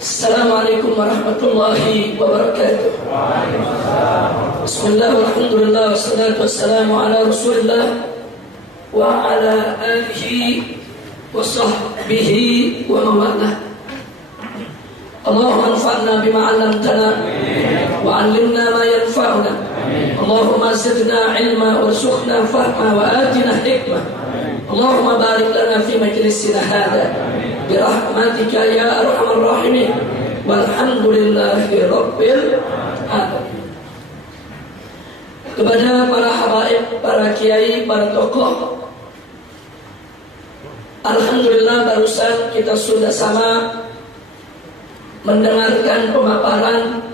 Assalamualaikum warahmatullahi wabarakatuh. Bismillah, alhamdulillah, wassalatu wassalamu ala rasulillah wa ala alihi wa sahbihi wa mawalah. Allahumma anfa'na bima 'allamtana wa 'allimna ma yanfa'una. Allahumma zidna ilma warzuqna fahma wa atina hikmah. Allahumma barik lana fi majlisina hadha birahmatika ya arhamar rahimin walhamdulillahi rabbil alamin. Kepada para habaib, para kiai, para tokoh, alhamdulillah barusan kita sudah sama mendengarkan pemaparan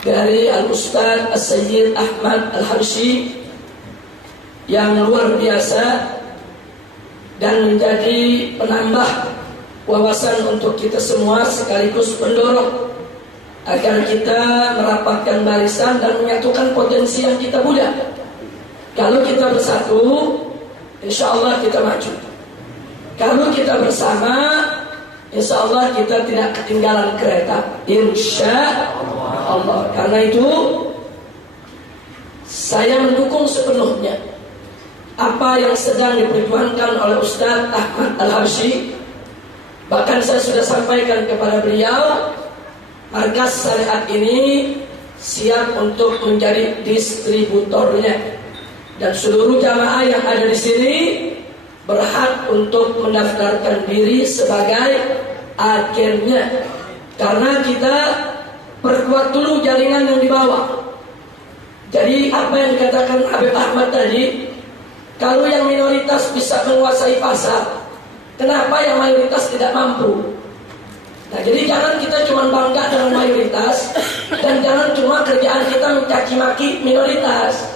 dari Al-Ustaz As-Sayyid Ahmad Al-Habsyi yang luar biasa dan menjadi penambah wawasan untuk kita semua, sekaligus mendorong agar kita merapatkan barisan dan menyatukan potensi yang kita punya. Kalau kita bersatu, insya Allah kita maju. Kalau kita bersama, insya Allah kita tidak ketinggalan kereta, insya Allah. Karena itu saya mendukung sepenuhnya apa yang sedang diperjuangkan oleh Ustaz Ahmad Al-Habsyi. Bahkan saya sudah sampaikan kepada beliau, markas syariat ini siap untuk menjadi distributornya, dan seluruh jamaah yang ada di sini berhak untuk mendaftarkan diri sebagai agennya. Karena kita perkuat dulu jaringan yang di bawah. Jadi apa yang dikatakan Habib Ahmad tadi, kalau yang minoritas bisa menguasai pasar, kenapa yang mayoritas tidak mampu? Nah, jadi jangan kita cuma bangga dengan mayoritas, dan jangan cuma kerjaan kita mencaci maki minoritas.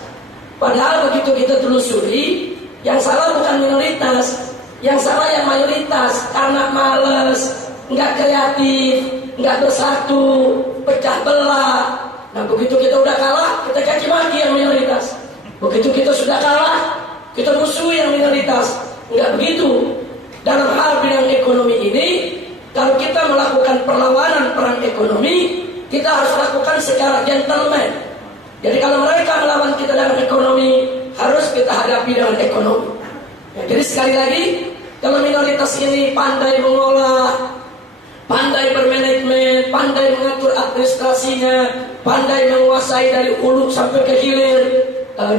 Padahal begitu kita telusuri, yang salah bukan minoritas, yang salah yang mayoritas, karena malas, nggak kreatif, nggak bersatu, pecah belah. Nah, begitu kita udah kalah, kita caci maki yang minoritas. Begitu kita sudah kalah, kita musuhi yang minoritas. Nggak begitu. Dalam hal bidang ekonomi ini, kalau kita melakukan perlawanan perang ekonomi, kita harus lakukan secara gentleman. Jadi kalau mereka melawan kita dalam ekonomi, harus kita hadapi dengan ekonomi. Ya, jadi sekali lagi, kalau minoritas ini pandai mengolah, pandai bermanajemen, pandai mengatur administrasinya, pandai menguasai dari hulu sampai ke hilir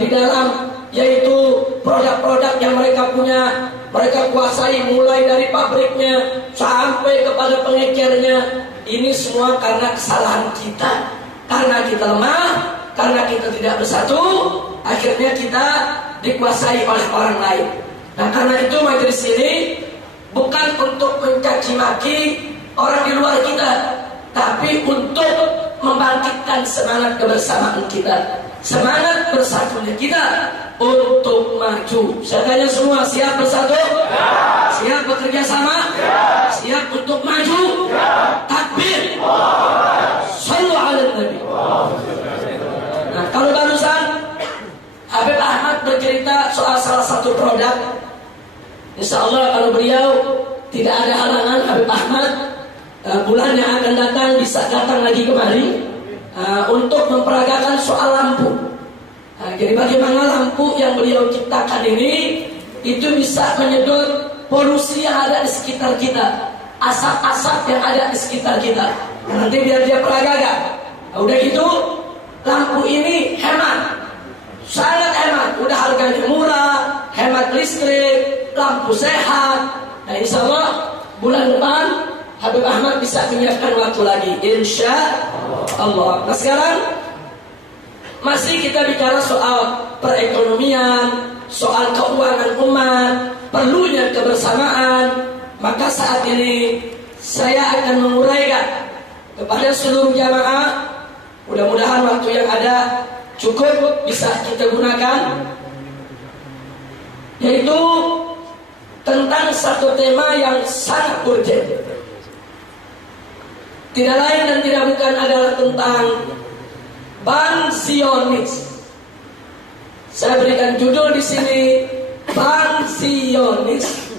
di dalam, yaitu produk-produk yang mereka punya, mereka kuasai mulai dari pabriknya sampai kepada pengecernya. Ini semua karena kesalahan kita, karena kita lemah, karena kita tidak bersatu, akhirnya kita dikuasai oleh orang lain. Nah, karena itu majelis ini bukan untuk mencaci maki orang di luar kita, tapi untuk membangkitkan semangat kebersamaan kita, semangat bersatunya kita untuk maju. Saya tanya semua, siap bersatu? Ya. Siap bekerja sama? Ya. Siap untuk maju? Ya. Takbir! Shallu ala Nabi. Nah, kalau barusan Habib Ahmad bercerita soal salah satu produk, insya Allah kalau beliau tidak ada halangan, Habib Ahmad bulan yang akan datang bisa datang lagi kemari untuk memperagakan soal lampu. Nah, jadi bagaimana lampu yang beliau ciptakan ini itu bisa menyedot polusi yang ada di sekitar kita, asap-asap yang ada di sekitar kita. Nah, nanti biar dia peragakan. Nah, udah gitu lampu ini hemat, sangat hemat. Udah harganya murah, hemat listrik, lampu sehat. Nah, insya Allah bulan depan Habib Ahmad bisa menyiapkan waktu lagi, insya Allah. Nah, sekarang masih kita bicara soal perekonomian, soal keuangan umat, perlunya kebersamaan. Maka saat ini saya akan menguraikan kepada seluruh jamaah, mudah-mudahan waktu yang ada cukup bisa kita gunakan, yaitu tentang satu tema yang sangat urgent. Tidak lain dan tidak bukan adalah tentang Bank Zionis. Saya berikan judul di sini, Bank Zionis.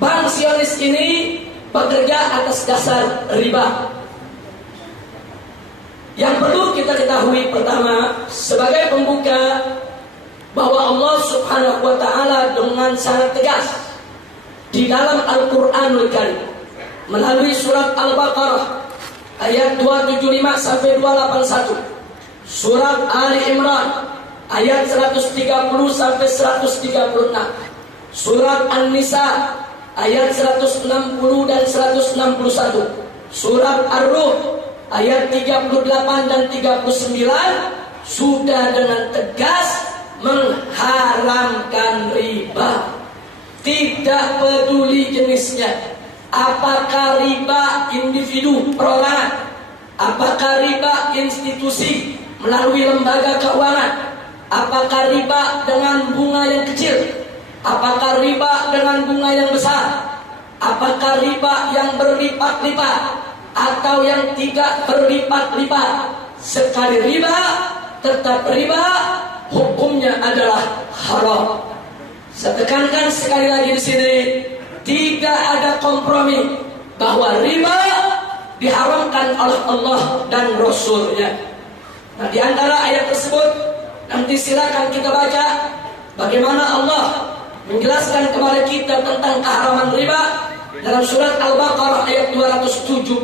Bank Zionis ini bekerja atas dasar riba. Yang perlu kita ketahui pertama sebagai pembuka bahwa Allah Subhanahu wa taala dengan sangat tegas di dalam Al-Qur'anul Karim melalui surat Al-Baqarah ayat 275 sampai 281, surat Ali Imran ayat 130 sampai 136, surat An-Nisa ayat 160 dan 161, surat Ar-Rum ayat 38 dan 39 sudah dengan tegas mengharamkan riba. Tidak peduli jenisnya, apakah riba individu perorangan, apakah riba institusi melalui lembaga keuangan, apakah riba dengan bunga yang kecil, apakah riba dengan bunga yang besar, apakah riba yang berlipat-lipat atau yang tidak berlipat-lipat. Sekali riba tetap riba, hukumnya adalah haram. Saya tekankan sekali lagi di sini, tidak ada kompromi bahwa riba diharamkan oleh Allah dan Rasul-Nya. Nah, di antara ayat tersebut nanti silakan kita baca bagaimana Allah menjelaskan kepada kita tentang keharaman riba dalam surat Al-Baqarah ayat 275.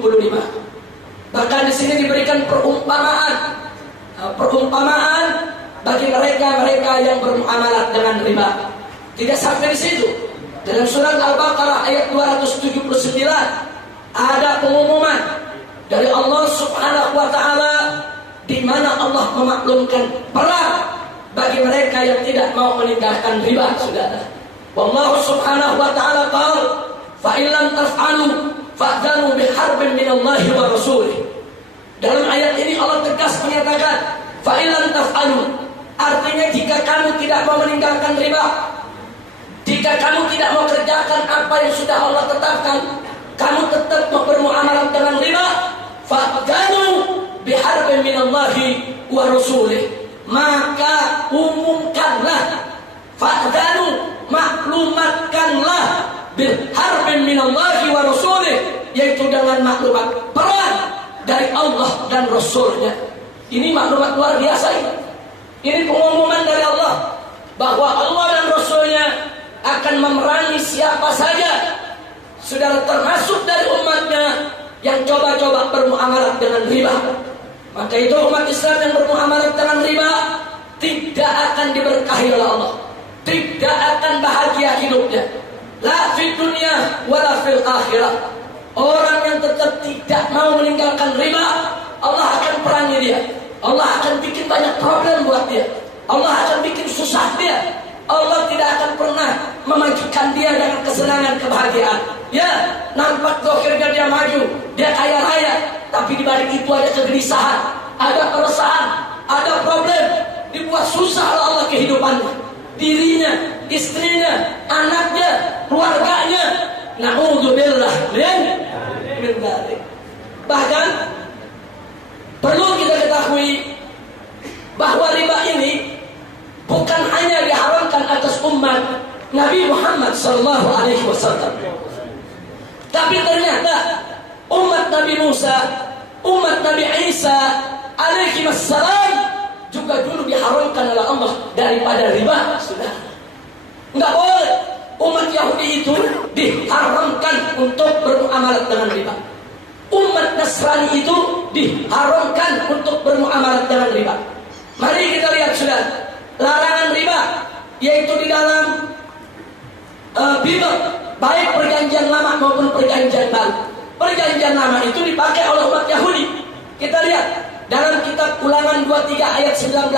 Bahkan di sini diberikan perumpamaan bagi mereka yang bermuamalah dengan riba. Tidak sampai di situ. Dalam surat Al-Baqarah ayat 279 ada pengumuman dari Allah Subhanahu wa taala di mana Allah memaklumkan perang bagi mereka yang tidak mau meninggalkan riba, Saudara. Wallahu Subhanahu wa taala qala fa in lam taf'alu fa'dhanu biharbin minallahi wa rasulih. Dalam ayat ini Allah tegas menyatakan fa in lam taf'alu, artinya jika kamu tidak mau meninggalkan riba, jika kamu tidak mau kerjakan apa yang sudah Allah tetapkan, kamu tetap mau bermuamalah dengan riba, fa'dhanu biharbin minallahi wa rasulih, maka umumkanlah, fa'dhanu maklumatkanlah biharbin minallahi wa rasulih, yaitu dengan maklumat perang dari Allah dan Rasul-Nya. Ini maklumat luar biasa ini. Ini pengumuman dari Allah bahwa Allah dan Rasul-Nya akan memerangi siapa saja, Saudara, termasuk dari umatnya yang coba-coba bermuamalah dengan riba. Maka itu umat Islam yang bermuamalah dengan riba tidak akan diberkahi oleh Allah, tidak akan bahagia hidupnya, la fid dunya wala fil akhirah. Orang yang tetap tidak mau meninggalkan riba, Allah akan perangi dia, Allah akan bikin banyak problem buat dia, Allah akan bikin susah dia. Allah tidak akan pernah memajukan dia dengan kesenangan, kebahagiaan. Ya, nampak dohirnya dia maju, dia kaya raya, tapi di balik itu ada kegelisahan, ada keresahan, ada problem, dibuat susah oleh Allah kehidupannya, dirinya, istrinya, anaknya, keluarganya. Na'udzubillah min dzalik. Bahkan perlu kita ketahui bahwa riba ini bukan hanya diharamkan atas umat Nabi Muhammad SAW, tapi ternyata umat Nabi Musa, umat Nabi Isa alaihi wassalam juga dulu diharamkan oleh Allah daripada riba. Sudah nggak boleh umat Yahudi itu diharamkan untuk bermuamalah dengan riba. Umat Nasrani itu diharamkan untuk bermuamalah dengan riba. Mari kita lihat, sudah, larangan riba yaitu di dalam Bible, baik perjanjian lama maupun perjanjian baru. Perjanjian lama itu dipakai oleh umat Yahudi. Kita lihat dalam kitab Ulangan 23 ayat 19,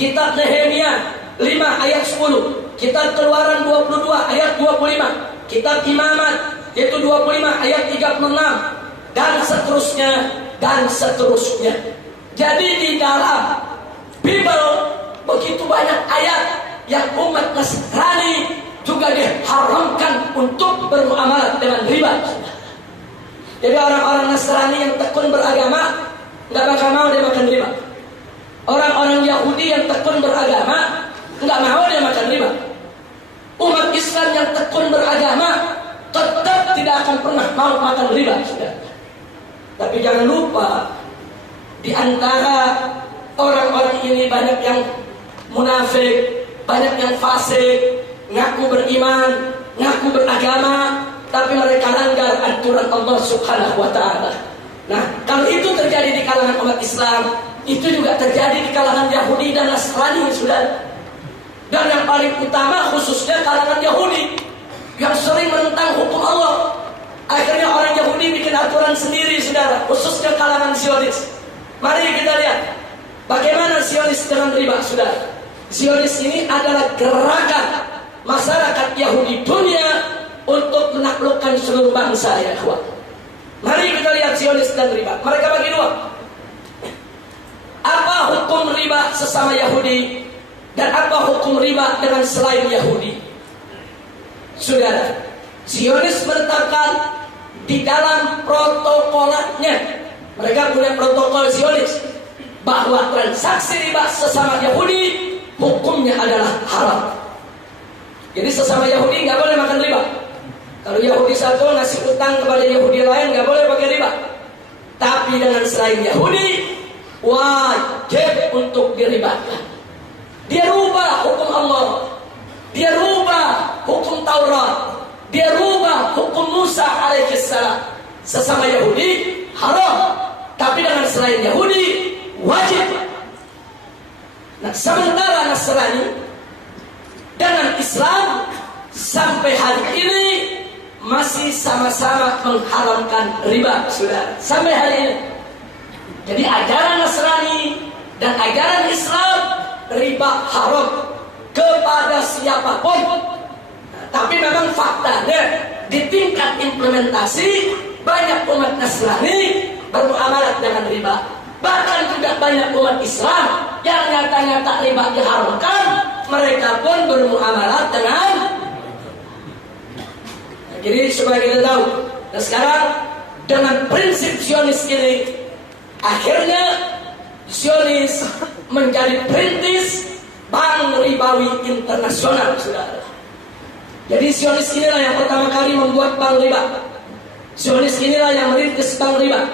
kitab Nehemia 5 ayat 10, kitab Keluaran 22 ayat 25, kitab Imamat yaitu 25 ayat 36, dan seterusnya dan seterusnya. Jadi di dalam Bible begitu banyak ayat yang umat Nasrani juga diharamkan untuk bermuamalah dengan riba. Jadi orang-orang Nasrani yang tekun beragama nggak bakal mau dia makan riba. Orang-orang Yahudi yang tekun beragama nggak mau dia makan riba. Umat Islam yang tekun beragama tetap tidak akan pernah mau makan riba, sudah. Tapi jangan lupa, di antara orang-orang ini banyak yang munafik, banyak yang fasik, ngaku beriman, ngaku beragama, tapi mereka langgar aturan Allah Subhanahu wa Ta'ala. Nah, kalau itu terjadi di kalangan umat Islam, itu juga terjadi di kalangan Yahudi dan Nasrani, sudah. Dan yang paling utama khususnya kalangan Yahudi yang sering menentang hukum Allah. Akhirnya orang Yahudi bikin aturan sendiri, saudara, khususnya kalangan Zionis. Mari kita lihat bagaimana Zionis dengan riba, saudara. Zionis ini adalah gerakan masyarakat Yahudi dunia untuk menaklukkan seluruh bangsa, ya kawan. Mari kita lihat Zionis dan riba. Mereka bagi dua. Apa hukum riba sesama Yahudi dan apa hukum riba dengan selain Yahudi? Saudara, Zionis menetapkan di dalam protokolnya, mereka punya protokol Zionis, bahwa transaksi riba sesama Yahudi hukumnya adalah haram. Jadi sesama Yahudi nggak boleh makan riba. Kalau Yahudi satu ngasih utang kepada Yahudi lain nggak boleh pakai riba. Tapi dengan selain Yahudi wajib untuk diribakan. Dia rubah hukum Allah, dia rubah hukum Taurat, dia rubah hukum Musa alaihissalam. Sesama Yahudi haram, tapi dengan selain Yahudi wajib. Nah, sementara Nasrani dengan Islam sampai hari ini masih sama-sama mengharamkan riba, sudah sampai hari ini. Jadi ajaran Nasrani dan ajaran Islam riba haram kepada siapapun. Nah, tapi memang faktanya di tingkat implementasi banyak umat Nasrani bermuamalah dengan riba. Bahkan juga banyak umat Islam yang nyata-nyata riba diharamkan, mereka pun bermuamalah dengan. Nah, jadi supaya kita tahu. Nah, sekarang dengan prinsip Zionis ini, akhirnya Zionis menjadi perintis bank ribawi internasional, saudara. Jadi Zionis inilah yang pertama kali membuat bank riba. Zionis inilah yang merintis bank riba.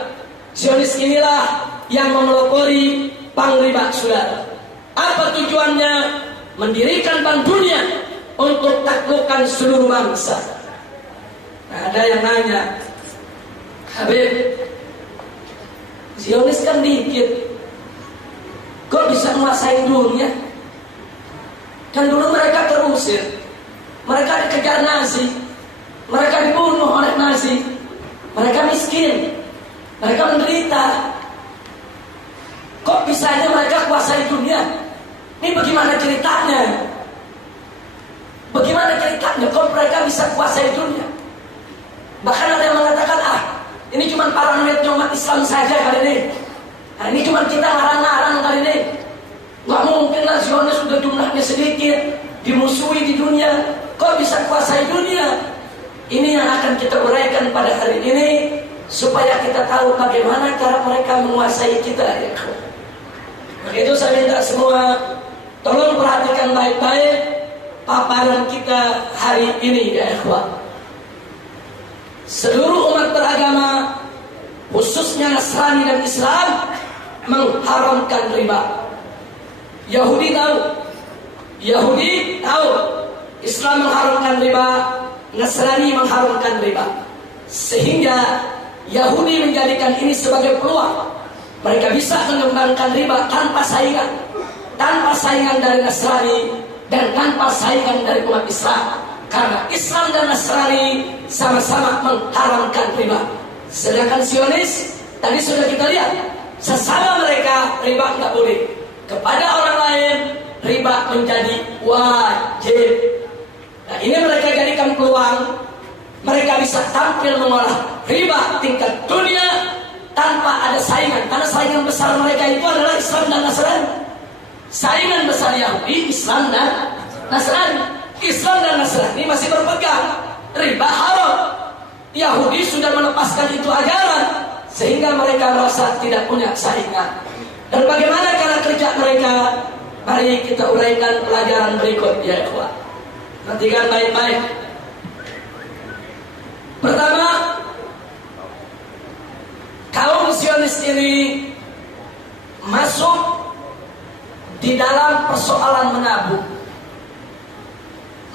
Zionis inilah yang memelopori bank riba, saudara. Apa tujuannya? Mendirikan bank dunia untuk taklukkan seluruh bangsa. Nah, ada yang nanya, Habib, Zionis kan dikit, kok bisa menguasai dunia? Kan dulu mereka terusir, mereka dikejar Nazi, mereka dibunuh oleh Nazi, mereka miskin, mereka menderita. Kok bisanya mereka kuasai dunia? Ini bagaimana ceritanya? Bagaimana ceritanya kok mereka bisa kuasai dunia? Bahkan ada yang mengatakan, ini cuma paranoidnya umat Islam saja kali ini. Nah, ini cuma kita ngarang-ngarang kali ini. Gak mungkin lah Zionis sudah jumlahnya sedikit, dimusuhi di dunia, kok bisa kuasai dunia? Ini yang akan kita uraikan pada hari ini, supaya kita tahu bagaimana cara mereka menguasai kita, ya. Maka itu saya minta semua tolong perhatikan baik-baik paparan kita hari ini, ya ikhwan. Seluruh umat beragama, khususnya Nasrani dan Islam, mengharamkan riba. Yahudi tahu Islam mengharamkan riba, Nasrani mengharamkan riba. Sehingga Yahudi menjadikan ini sebagai peluang. Mereka bisa mengembangkan riba tanpa saingan dari Nasrani dan tanpa saingan dari umat Islam. Karena Islam dan Nasrani sama-sama mengharamkan riba. Sedangkan Zionis, tadi sudah kita lihat, sesama mereka riba nggak boleh. Kepada orang lain riba menjadi wajib. Nah, ini mereka jadikan peluang. Mereka bisa tampil mengolah riba tingkat dunia tanpa ada saingan. Karena saingan besar mereka itu adalah Islam dan Nasrani. Saingan besar Yahudi, Islam dan Nasrani. Islam dan Nasrani masih berpegang riba haram. Yahudi sudah melepaskan itu ajaran, sehingga mereka merasa tidak punya saingan. Dan bagaimana cara kerja mereka? Mari kita uraikan pelajaran berikut, ya ikhwan. Perhatikan baik-baik. Pertama, hadis ini masuk di dalam persoalan menabung.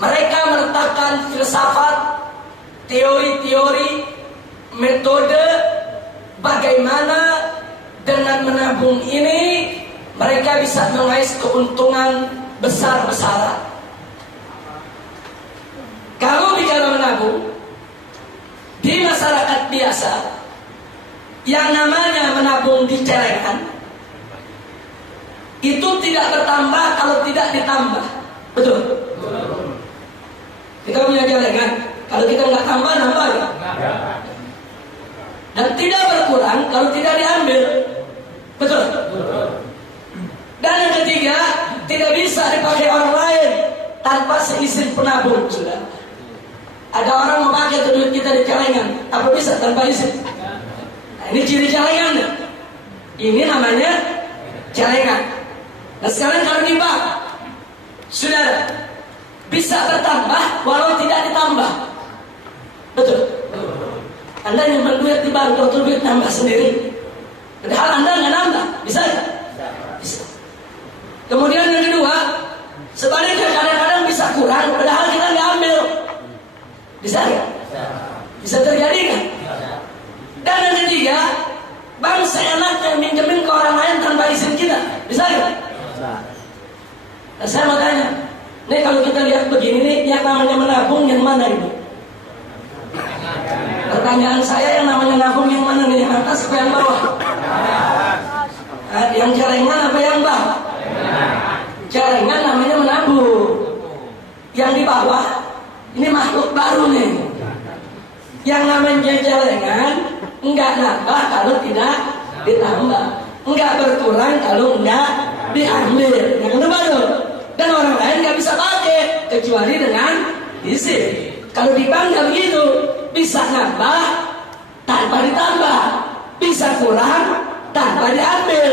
Mereka meletakkan filsafat, teori-teori, metode bagaimana dengan menabung ini mereka bisa mengais keuntungan besar-besaran. Kalau bicara menabung di masyarakat biasa, yang namanya menabung di celengan itu tidak bertambah kalau tidak ditambah. Betul? Kita punya celengan, kalau kita nggak tambah, nambah ya? Dan tidak berkurang kalau tidak diambil. Betul? Dan yang ketiga, tidak bisa dipakai orang lain tanpa seizin penabung. Sudah ada orang memakai duit kita di celengan, apa bisa tanpa izin? Nah, ini ciri celengan. Ini namanya celengan. Nah sekarang kalau di bank, sudah bisa bertambah walau tidak ditambah. Betul? Anda nyimpan duit di bank, kalau duit nambah sendiri, padahal Anda nggak nambah, bisa nggak? Bisa. Kemudian yang kedua, sebaliknya kadang-kadang bisa kurang, padahal kita nggak ambil, bisa nggak? Bisa terjadi nggak? Dan yang ketiga, bank seenaknya minjemin ke orang lain tanpa izin kita, bisa nggak? Nah, saya mau tanya, nih kalau kita lihat begini nih, yang namanya menabung yang mana ini? Pertanyaan saya, yang namanya nabung yang mana nih? Yang atas apa yang bawah? Yang celengan apa yang bawah? Celengan namanya menabung. Yang di bawah ini makhluk baru nih. Yang namanya celengan enggak nambah kalau tidak ditambah, enggak berkurang kalau enggak diambil. Yang itu baru. Dan orang lain enggak bisa pakai kecuali dengan izin. Kalau di bank nggak begitu, bisa nambah tanpa ditambah, bisa kurang tanpa diambil,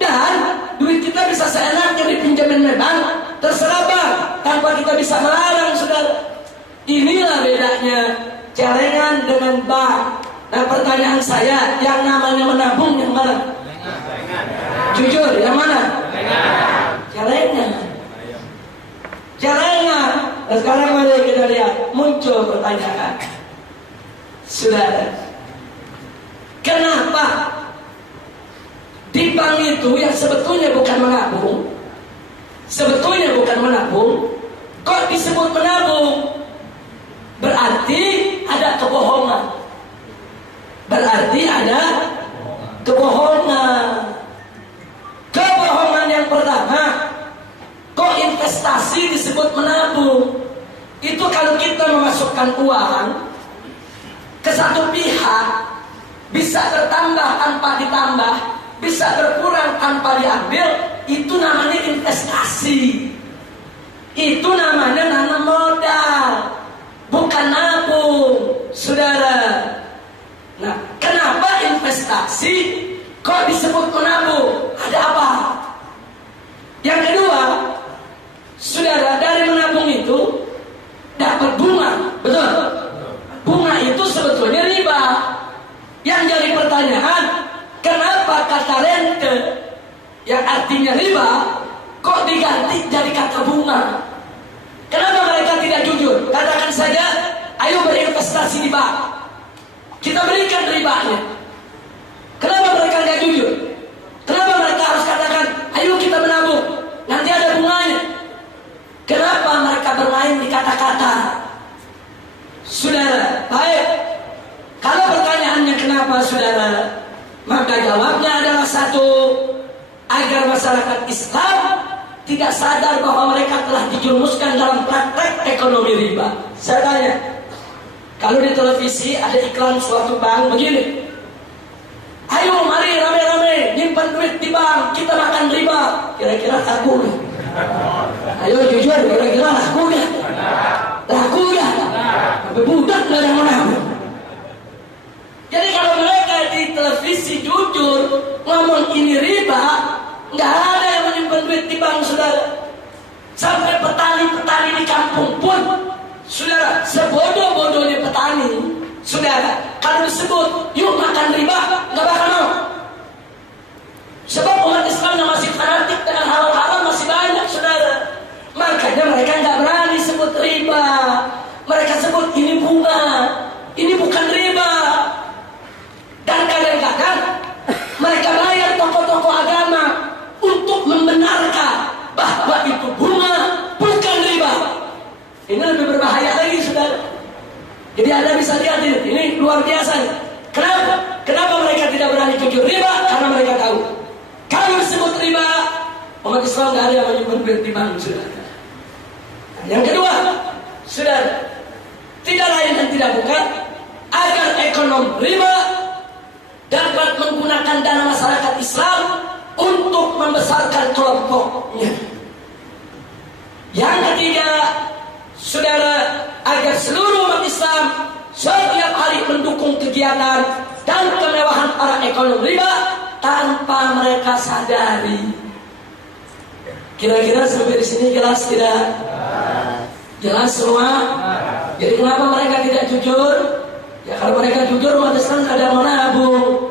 dan duit kita bisa seenaknya dipinjamin bank, terserah bank, tanpa kita bisa melarang, saudara. Inilah bedanya celengan dengan bank. Nah pertanyaan saya, yang namanya menabung yang mana? Jujur, yang mana? Celengan. Celengan. Nah, sekarang mari kita lihat, muncul pertanyaan, saudara, kenapa di bank itu yang sebetulnya bukan menabung, kok disebut menabung? Berarti ada kebohongan. Kebohongan yang pertama, kok investasi disebut menabung? Itu kalau kita memasukkan uang ke satu pihak, bisa bertambah tanpa ditambah, bisa berkurang tanpa diambil, itu namanya investasi. Itu namanya nanam modal, bukan nabung, saudara. Nah, kenapa investasi kok disebut menabung? Ada apa? Yang kedua, saudara, dari menabung itu dapat bunga, betul? Bunga itu sebetulnya riba. Yang jadi pertanyaan, kenapa kata rente yang artinya riba kok diganti jadi kata bunga? Kenapa mereka tidak jujur? Katakan saja, ayo berinvestasi di bank, kita berikan ribanya. Kenapa mereka nggak jujur? Kenapa mereka harus katakan, ayo kita menabung, nanti ada bunganya? Kenapa mereka bermain di kata-kata? Saudara, baik. Kalau pertanyaannya kenapa, saudara, maka jawabnya adalah satu, agar masyarakat Islam tidak sadar bahwa mereka telah dijerumuskan dalam praktek ekonomi riba. Saya tanya, kalau di televisi ada iklan suatu bank begini, ayo mari rame-rame nyimpan duit di bank, kita makan riba. Kira-kira laku gak? Ayo jujur, kira-kira laku gak? Laku gak? Sampai budak gak ada yang menabung. Jadi kalau mereka di televisi jujur ngomong ini riba, nggak ada yang menyimpan duit di bank, saudara. Sampai petani-petani di kampung pun, saudara, sebodoh-bodohnya petani, saudara, kalau disebut yuk makan riba, nggak bakal mau. Jadi Anda bisa lihat ini luar biasa. Kenapa? Kenapa mereka tidak berani jujur riba? Karena mereka tahu kalau disebut riba, umat Islam tidak ada yang menyebut riba, saudara. Yang kedua, saudara, tidak lain dan tidak bukan agar ekonom riba dapat menggunakan dana masyarakat Islam untuk membesarkan kelompoknya. Yang ketiga, saudara, agar seluruh umat Islam setiap hari mendukung kegiatan dan kemewahan para ekonom riba tanpa mereka sadari. Kira-kira sampai di sini jelas tidak? Jelas semua? Jadi kenapa mereka tidak jujur? Ya kalau mereka jujur, umat Islam tidak ada menabung.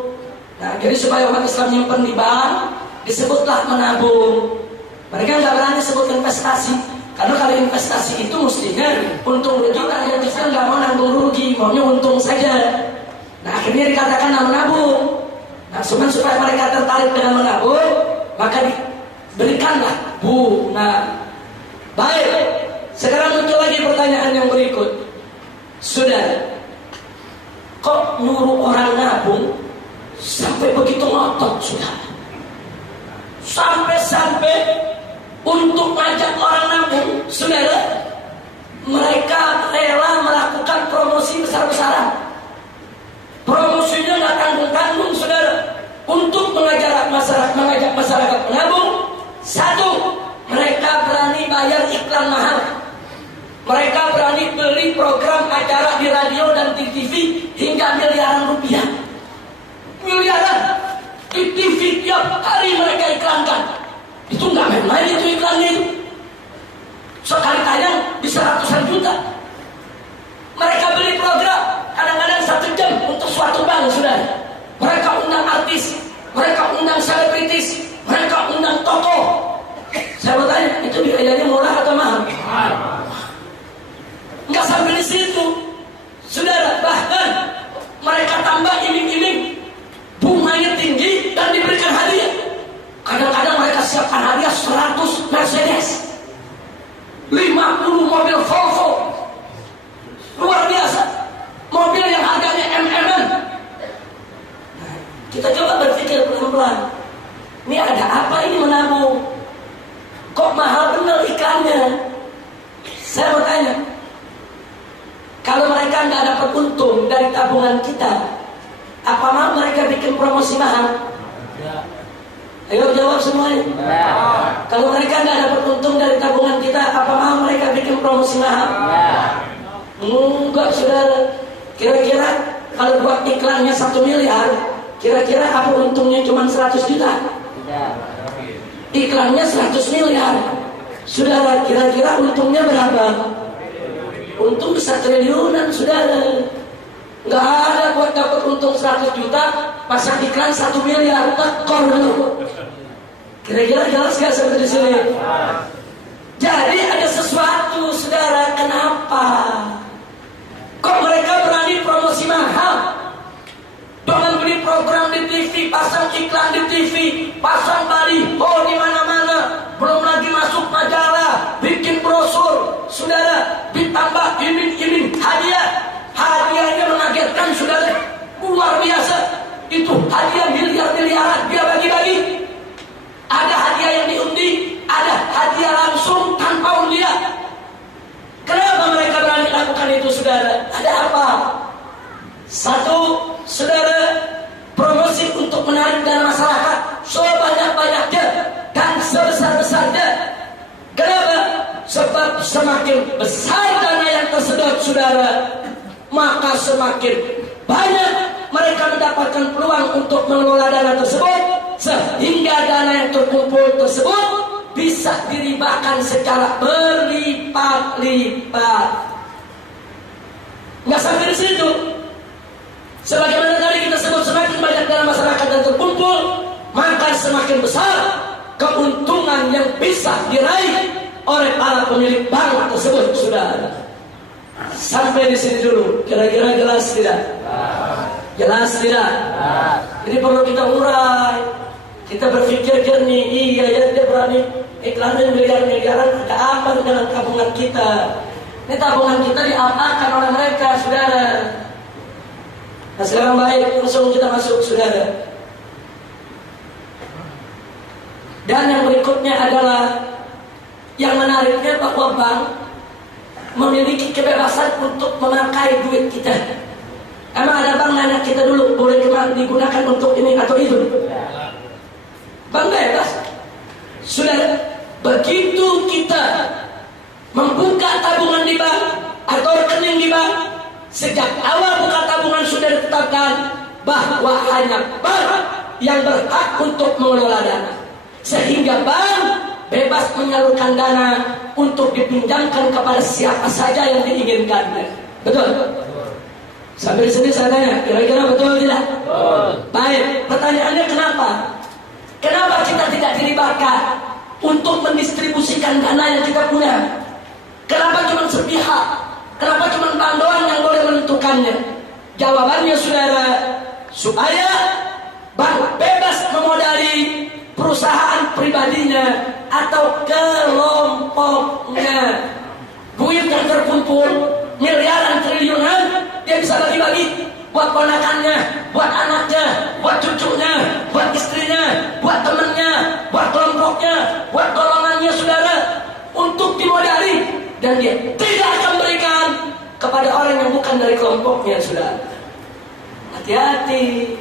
Nah, jadi supaya umat Islam nyimpen di bank, disebutlah menabung. Mereka nggak berani sebut investasi, karena kalau investasi itu mestinya untung rugi. Yang Islam nggak mau nanggung rugi, maunya untung saja. Nah, akhirnya dikatakan menabung. Nah, supaya mereka tertarik dengan menabung, maka diberikanlah bunga. Baik, sekarang muncul lagi pertanyaan yang berikut. Sudah, kok nyuruh orang nabung sampai begitu ngotot, sudah? Sampai untuk ngajak orang nabung, saudara, mereka rela melakukan promosi besar-besaran. Promosinya nggak tanggung-tanggung, saudara, untuk mengajak masyarakat menabung. Satu, mereka berani bayar iklan mahal. Mereka berani beli program acara di radio dan di TV hingga miliaran rupiah. Miliaran di TV tiap hari mereka iklankan. Itu nggak main-main itu iklannya itu. Sekali tayang bisa ratusan juta. Mereka beli program kadang-kadang 1 jam untuk suatu bank, sudah. Mereka undang artis, mereka undang selebritis, mereka undang tokoh. Saya bertanya, itu biayanya murah atau mahal? Nggak sampai di situ, saudara. Bahkan mereka tambah iming-iming, bunganya tinggi dan diberikan hadiah. Kadang-kadang mereka siapkan hadiah 100 Mercedes, 50 mobil Volvo, luar biasa, mobil yang harganya MM-an. Kita coba berpikir pelan-pelan, ini ada apa ini menabung? Kok mahal benar iklannya? Saya mau tanya, kalau mereka nggak dapat untung dari tabungan kita, apa mau mereka bikin promosi mahal? Ya. Ayo jawab semuanya. Ya. Kalau mereka nggak dapat untung dari tabungan kita, apa mau mereka bikin promosi mahal? Ya. Enggak, saudara. Kira-kira kalau buat iklannya 1 miliar, kira-kira apa untungnya cuma 100 juta? Ya. Iklannya 100 miliar. Saudara, kira-kira untungnya berapa? Untung bisa triliunan, saudara. Nggak ada buat dapat untung 100 juta, pasang iklan 1 miliar, tekor dulu. Kira-kira jelas nggak sampai di sini? Jadi ada sesuatu, saudara. Kenapa? Kok mereka berani promosi mahal? Dengan beli program di TV, pasang iklan di TV, pasang baliho di mana-mana, belum lagi masuk majalah, bikin brosur, saudara, ditambah iming-iming hadiah. Hadiahnya mengagetkan, saudara, luar biasa. Itu hadiah miliar-miliaran dia bagi-bagi. Ada hadiah yang diundi, ada hadiah langsung tanpa undian. Kenapa mereka berani lakukan itu, saudara? Ada apa? Satu, saudara, promosi untuk menarik dana masyarakat sebanyak-banyaknya dan sebesar-besarnya. Kenapa? Sebab semakin besar dana yang tersedot, saudara, maka semakin banyak mereka mendapatkan peluang untuk mengelola dana tersebut, sehingga dana yang terkumpul tersebut bisa diribakan secara berlipat-lipat. Nggak sampai di situ. Sebagaimana tadi kita sebut, semakin banyak dana masyarakat yang terkumpul, maka semakin besar keuntungan yang bisa diraih oleh para pemilik bank tersebut, saudara. Sampai di sini dulu. Kira-kira jelas tidak? Jelas tidak? Jadi perlu kita urai. Kita berpikir jernih. Iya ya, dia berani iklanin miliar-miliaran. Ada apa dengan tabungan kita? Ini tabungan kita diapakan oleh mereka, saudara. Nah sekarang baik, langsung kita masuk, saudara. Dan yang berikutnya adalah yang menariknya bahwa bank memiliki kebebasan untuk memakai duit kita. Emang ada bank nanya kita dulu boleh digunakan untuk ini atau itu? Bank bebas. Sudah begitu kita membuka tabungan di bank atau rekening di bank, sejak awal buka tabungan sudah ditetapkan bahwa hanya bank yang berhak untuk mengelola dana, sehingga bank bebas menyalurkan dana untuk dipinjamkan kepada siapa saja yang diinginkannya. Betul? Sampai di sini saya tanya, kira-kira betul tidak? Baik, pertanyaannya kenapa? Kenapa kita tidak dilibatkan untuk mendistribusikan dana yang kita punya? Kenapa cuma sepihak? Kenapa cuma bank doang yang boleh menentukannya? Jawabannya saudara, supaya bank bebas memodali perusahaan pribadinya atau kelompoknya. Duit yang terkumpul miliaran triliunan, dia bisa bagi-bagi buat ponakannya, buat anaknya, buat cucunya, buat istrinya, buat temannya, buat kelompoknya, buat golongannya, saudara, untuk dimodali, dan dia tidak akan berikan kepada orang yang bukan dari kelompoknya, saudara. Hati-hati.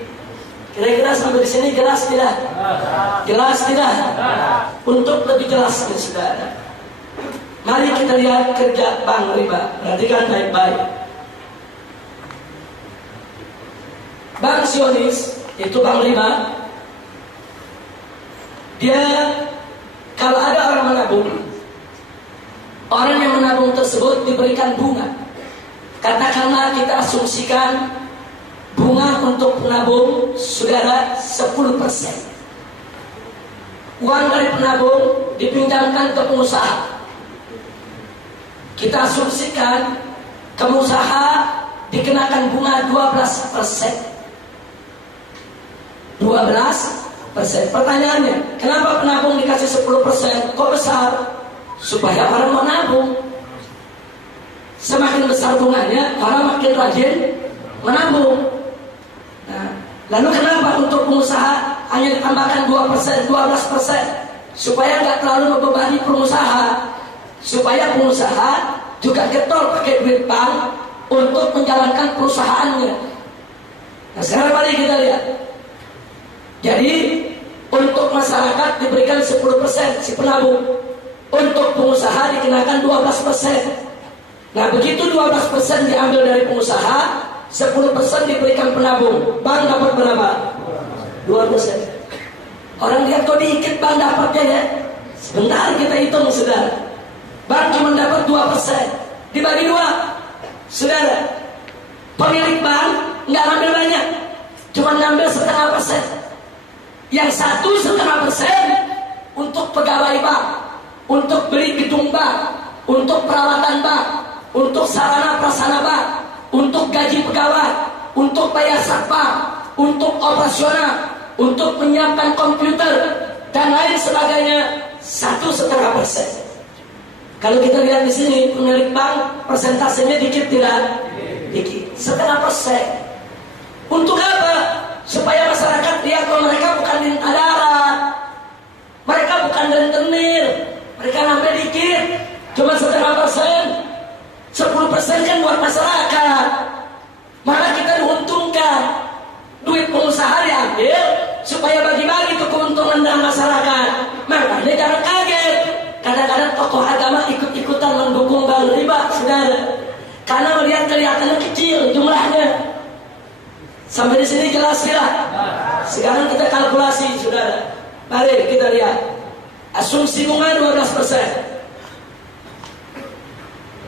Kira-kira sampai di sini jelas tidak? Jelas tidak? Untuk lebih jelasnya, saudara, mari kita lihat kerja bank riba. Perhatikan baik-baik. Bank Zionis, itu bank riba, dia kalau ada orang menabung, orang yang menabung tersebut diberikan bunga. Katakanlah kita asumsikan bunga untuk penabung saudara 10%. Uang dari penabung dipinjamkan ke pengusaha. Kita asumsikan pengusaha dikenakan bunga 12%. 12%. Pertanyaannya, kenapa penabung dikasih 10%? Kok besar? Supaya orang mau nabung. Semakin besar bunganya, orang makin rajin menabung. Nah, lalu kenapa untuk pengusaha hanya ditambahkan 2%, 12%? Supaya nggak terlalu membebani pengusaha. Supaya pengusaha juga getol pakai duit bank untuk menjalankan perusahaannya. Nah, sekarang mari kita lihat. Jadi untuk masyarakat diberikan 10% si penabung, untuk pengusaha dikenakan 12%. Nah begitu 12% diambil dari pengusaha, 10% diberikan penabung, bank dapat berapa? 2%. Orang lihat kok dikit bank dapatnya ya. Sebentar kita hitung, saudara. Bank cuma dapat 2%, dibagi 2, saudara. Pemilik bank nggak ngambil banyak, cuma ngambil 0,5%. Yang 1,5% untuk pegawai bank, untuk beli gedung bank, untuk perawatan bank, untuk sarana prasarana bank, untuk gaji pegawai, untuk bayar satpam, untuk operasional, untuk menyiapkan komputer dan lain sebagainya 1,5%. Kalau kita lihat di sini pemilik bank persentasenya dikit tidak? Dikit, 0,5%. Untuk apa? Supaya masyarakat lihat bahwa mereka bukan minta darah, mereka bukan rentenir, mereka nambah dikit, cuma 0,5%. 10% kan buat masyarakat, maka kita diuntungkan. Duit pengusaha diambil supaya bagi-bagi itu keuntungan dengan masyarakat. Makanya jangan kaget, kadang-kadang tokoh agama ikut-ikutan mendukung bank riba, saudara, karena melihat kelihatannya kecil jumlahnya. Sampai di sini jelas tidak? Sekarang kita kalkulasi, saudara. Mari kita lihat. Asumsi bunga 12%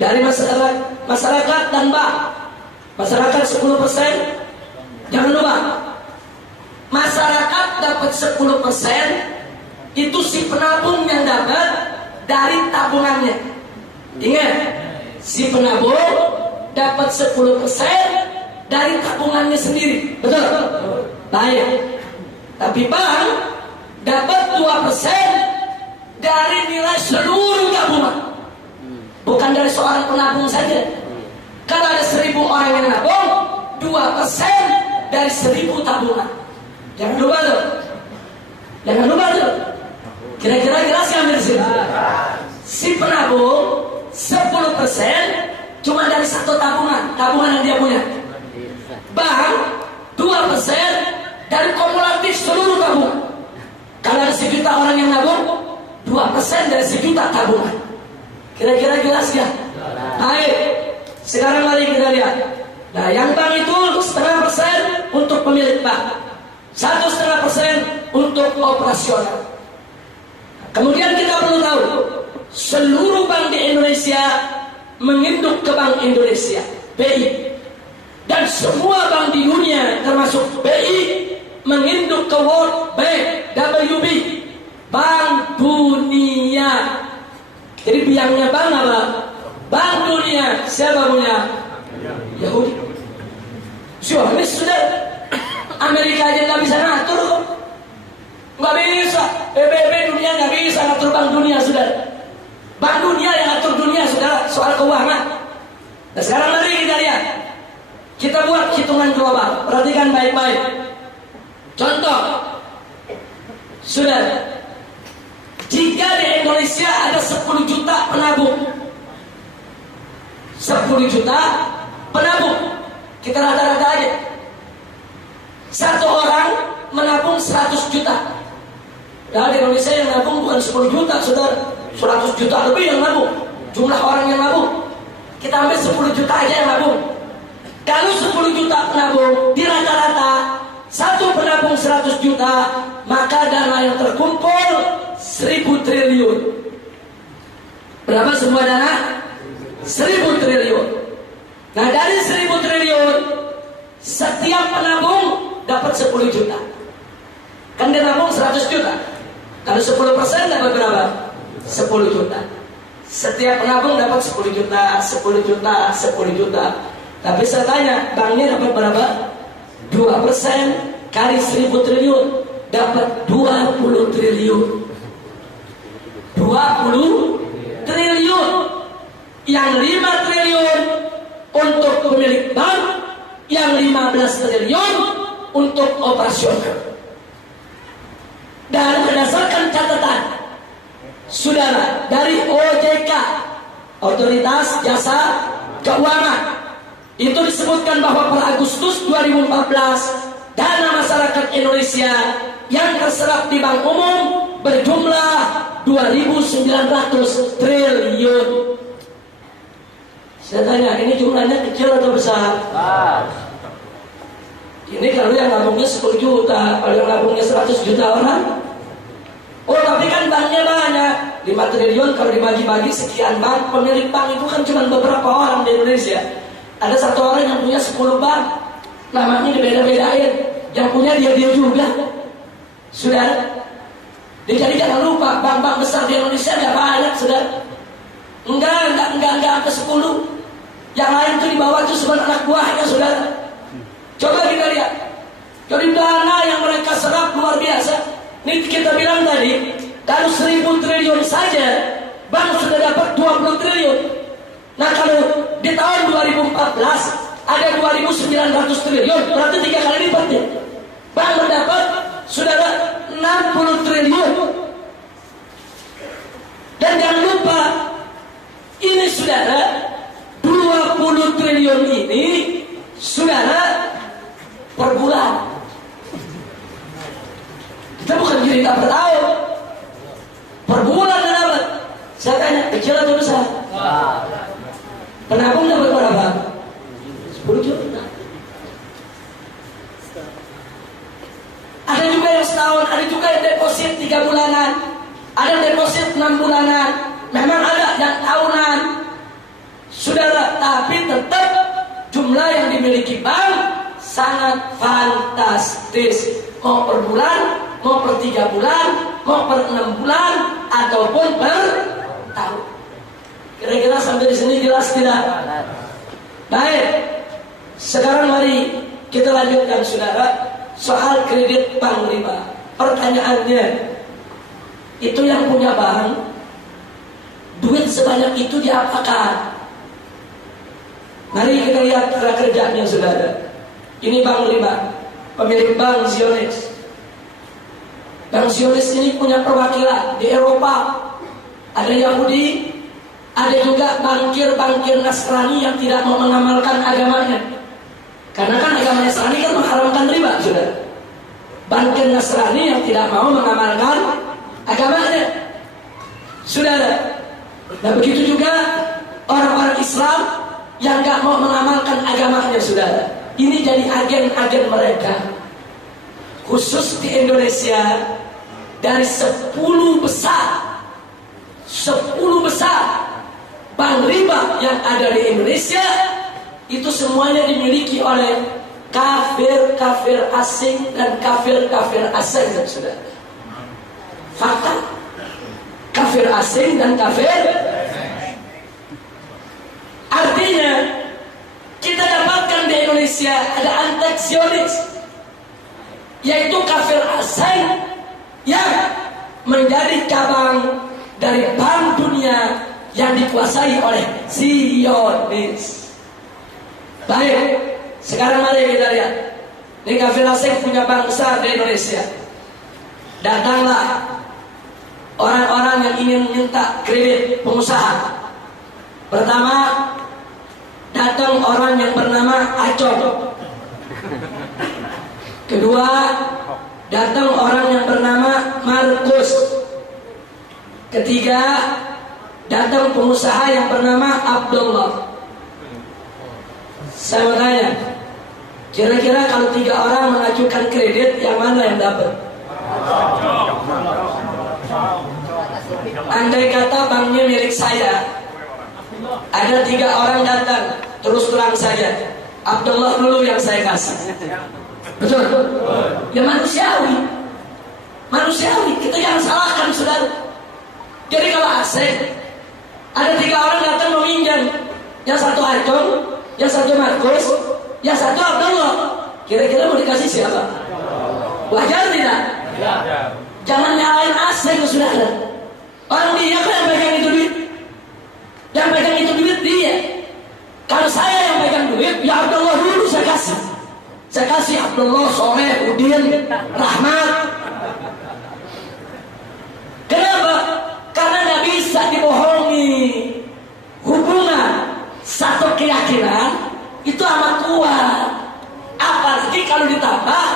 dari masyarakat dan bank. Masyarakat 10%. Jangan lupa, masyarakat dapat 10%, itu si penabung yang dapat dari tabungannya. Ingat, si penabung dapat 10% dari tabungannya sendiri, betul? Baik. Tapi bank dapat 2% dari nilai seluruh tabungan. bukan dari seorang penabung saja. Kalau ada 1.000 orang yang nabung, 2% dari 1.000 tabungan. Jangan lupa tuh. Jangan lupa tuh. Kira-kira jelas ya ambil sini. Si penabung 10% cuma dari 1 tabungan yang dia punya. Bank 2% dari kumulatif seluruh tabungan. Kalau ada 1 juta orang yang nabung, 2% dari 1 juta tabungan. Kira-kira jelas ya? Baik. Sekarang mari kita lihat. Nah, yang bank itu 0,5% untuk pemilik bank, 1,5% untuk operasional. Kemudian kita perlu tahu, seluruh bank di Indonesia menginduk ke Bank Indonesia, BI. Dan semua bank di dunia termasuk BI menginduk ke World Bank, WB, Bank Dunia. Jadi biangnya bank apa? Bank Dunia. Siapa punya? Yahudi. Zionis sudah. Amerika aja nggak bisa ngatur. Nggak bisa. PBB dunia nggak bisa ngatur Bank Dunia, sudah. Bank Dunia yang ngatur dunia, sudah. Soal keuangan. Nah, sekarang mari kita lihat. Kita buat hitungan global. Perhatikan baik-baik. Contoh, sudah. Jika di Indonesia ada 10 juta penabung, 10 juta penabung, kita rata-rata aja. 1 orang menabung 100 juta. Nah, di Indonesia yang nabung bukan 10 juta, saudara. 100 juta lebih yang nabung. Jumlah orang yang nabung. Kita ambil 10 juta aja yang nabung. Kalau 10 juta penabung, di rata-rata 1 penabung 100 juta, maka dana yang terkumpul 1.000 triliun. Berapa semua dana? 1.000 triliun. Nah, dari 1.000 triliun, setiap penabung dapat 10 juta. Kan dia nabung 100 juta. Kalau 10% dapat berapa? 10 juta. Setiap penabung dapat 10 juta, 10 juta, 10 juta. Tapi saya tanya, banknya dapat berapa? 2% kali 1.000 triliun dapat 20 triliun. 20 triliun. Yang 5 triliun untuk pemilik bank, yang 15 triliun untuk operasional. Dan berdasarkan catatan saudara dari OJK, Otoritas Jasa Keuangan, itu disebutkan bahwa pada Agustus 2014 dana masyarakat Indonesia yang terserap di bank umum berjumlah 2.900 triliun. Saya tanya, ini jumlahnya kecil atau besar? Ini kalau yang nabungnya 10 juta, kalau yang nabungnya 100 juta orang. Oh, tapi kan banknya banyak. 5 triliun kalau dibagi-bagi sekian bank. Pemilik bank itu kan cuma beberapa orang di Indonesia. Ada 1 orang yang punya 10 bank. Namanya dibeda-bedain. Yang punya dia juga. Sudah. Jadi jangan lupa, bank-bank besar di Indonesia ada banyak, sudah. Enggak sampai 10. Yang lain itu di bawah itu sebenarnya anak buahnya, sudah. Coba kita lihat. Jadi dana yang mereka serap luar biasa. Ini kita bilang tadi, kalau 1.000 triliun saja, bank sudah dapat 20 triliun. Nah, kalau di tahun 2014 ada 2.900 triliun, berarti 3 kali lipat ya. Bank mendapat saudara 60 triliun. Dan jangan lupa, ini saudara 20 triliun ini saudara per bulan. Kita bukan cerita per tahun, per bulan dapat. Saya tanya, kecil atau besar? Penabung dapat berapa? 10 juta. Ada juga yang setahun, ada juga yang deposit 3 bulanan, ada yang deposit 6 bulanan, memang ada yang tahunan. Saudara, tapi tetap jumlah yang dimiliki bank sangat fantastis. Mau per bulan, mau per 3 bulan, mau per 6 bulan, ataupun per tahun. Kira-kira sampai di sini jelas tidak? Baik, sekarang mari kita lanjutkan saudara soal kredit bank riba. Pertanyaannya, itu yang punya bank duit sebanyak itu diapakan? Mari kita lihat cara kerjanya, saudara. Ini bank riba, pemilik bank Zionis. Bank Zionis ini punya perwakilan di Eropa. Ada Yahudi, ada juga bankir-bankir Nasrani yang tidak mau mengamalkan agamanya. Karena kan agama Nasrani kan mengharamkan riba, saudara. Bankir Nasrani yang tidak mau mengamalkan agamanya, saudara. Nah begitu juga orang-orang Islam yang gak mau mengamalkan agamanya, saudara. Ini jadi agen-agen mereka. Khusus di Indonesia, dari 10 besar bank riba yang ada di Indonesia, itu semuanya dimiliki oleh kafir-kafir asing dan kafir-kafir asing, saudara. Fakta, kafir asing dan kafir. Artinya kita dapatkan di Indonesia ada antek-Zionis, yaitu kafir asing yang menjadi cabang dari bank dunia yang dikuasai oleh Zionis. Baik, sekarang mari kita lihat. Ini kafir asing punya bank besar di Indonesia. Datanglah orang-orang yang ingin minta kredit pengusaha. Pertama, datang orang yang bernama Acong. Kedua, datang orang yang bernama Markus. Ketiga, datang pengusaha yang bernama Abdullah. Saya mau tanya, kira-kira kalau 3 orang mengajukan kredit, yang mana yang dapat? Andai kata banknya milik saya, ada 3 orang datang, terus terang saja, Abdullah dulu yang saya kasih. Betul? Ya manusiawi. Kita jangan salahkan, saudara. Jadi kalau asing, ada 3 orang datang meminjam, yang satu Acong, yang satu Markus, yang satu Abdullah. Kira-kira mau dikasih siapa? Wajar tidak? Jangan nyalain asing, saudara. Orang dia kan yang pegang itu duit. Yang pegang itu duit dia. Kalau saya yang pegang duit, ya Abdullah dulu saya kasih. Saya kasih Abdullah, Soleh, Udin, Rahmat. Kenapa? Karena nggak bisa dibohongi. Hubungan satu keyakinan itu amat kuat. Apalagi kalau ditambah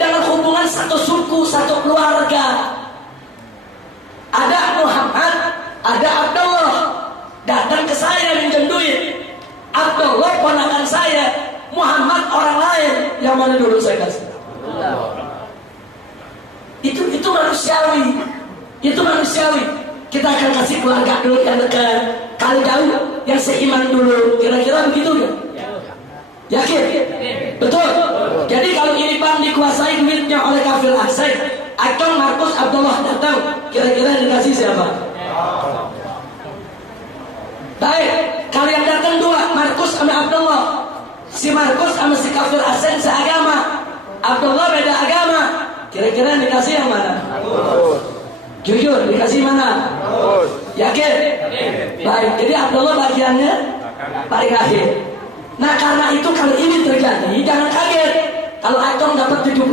dengan hubungan satu suku, satu keluarga. Ada Muhammad, ada Abdullah, datang ke saya minjem duit. Abdullah ponakan saya, Muhammad orang lain. Yang mana dulu saya kasih? Itu manusiawi. Itu manusiawi. Kita akan kasih keluarga dulu yang dekat, kalau jauh yang seiman dulu. Kira-kira begitu ya? Yakin? Betul. Jadi kalau ini bank dikuasai duitnya oleh kafir asing, Acong, Markus, Abdullah datang, kira-kira yang dikasih siapa? Baik, kalau yang datang 2, Markus sama Abdullah. Si Markus sama si kafir asing seagama, Abdullah beda agama. Kira-kira yang dikasih yang mana? Jujur, dikasih mana? Yakin? Baik, jadi Abdullah bagiannya paling akhir. Nah karena itu kalau ini terjadi, jangan kaget kalau Acong dapat 70%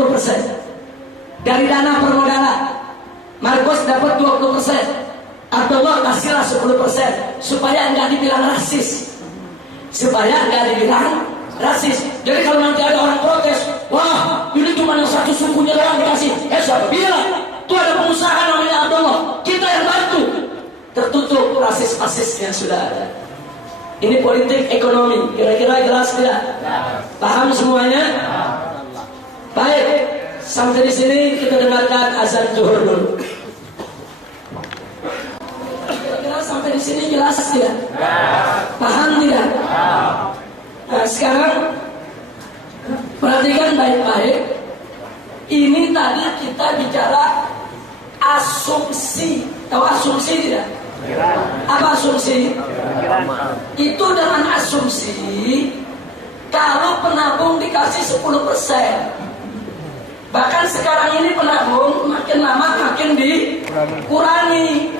dari dana permodalan, Markus dapat 20%, Abdullah kasihlah 10%, supaya enggak dibilang rasis. Jadi kalau nanti ada orang protes, wah ini cuma yang satu sukunya doang dikasih. Siapa bilang? Itu ada pengusaha namanya Abdullah, kita yang bantu. Tertutup rasis-rasisnya sudah ada. Ini politik ekonomi, kira-kira jelas tidak? Paham semuanya? Baik, sampai di sini kita dengarkan azan zuhur dulu. Kira-kira sampai di sini jelas tidak? Paham tidak? Nah, sekarang perhatikan baik-baik. Ini tadi kita bicara asumsi. Tahu asumsi tidak? Apa asumsi? Itu dengan asumsi kalau penabung dikasih 10%. Bahkan sekarang ini penabung makin lama makin dikurangi.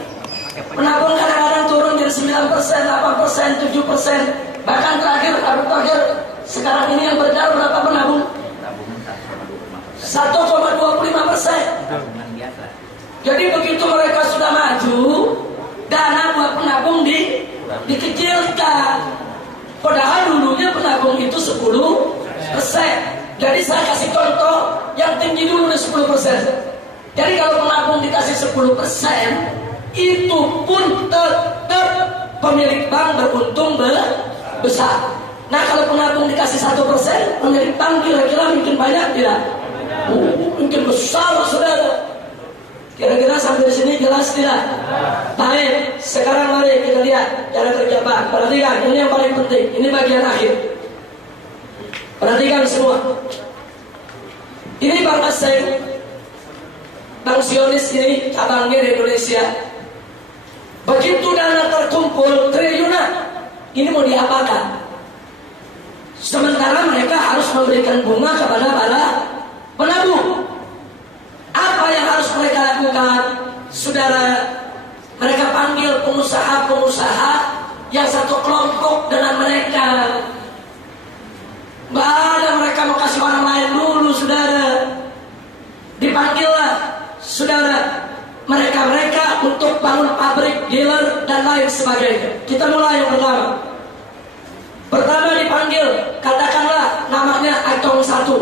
Penabung kadang-kadang turun jadi 9%, 8%, 7%, bahkan terakhir sekarang ini yang beredar berapa penabung? 1,25%. Jadi begitu mereka sudah maju, dana buat penabung dikecilkan. Padahal dulunya penabung itu 10%. Jadi saya kasih contoh yang tinggi dulu nih 10%. Jadi kalau penabung dikasih 10%, itu pun tetap pemilik bank beruntung besar. Nah kalau penabung dikasih 1%, pemilik bank kira-kira mungkin banyak tidak? Mungkin besar, saudara. Kira-kira sampai di sini jelas tidak? Baik, sekarang mari kita lihat cara kerja bank. Perhatikan, ini yang paling penting. Ini bagian akhir. Perhatikan semua. Ini bank asing, bank Zionis ini cabangnya di Indonesia. Begitu dana terkumpul triliunan, ini mau diapakan? Sementara mereka harus memberikan bunga kepada para penabung. Apa yang harus mereka lakukan? Saudara, mereka panggil pengusaha-pengusaha yang satu kelompok dengan mereka. Nggak ada mereka mau kasih orang lain dulu, saudara. Dipanggillah, saudara, mereka untuk bangun pabrik, dealer, dan lain sebagainya. Kita mulai yang pertama. Pertama dipanggil, katakanlah namanya Acong 1.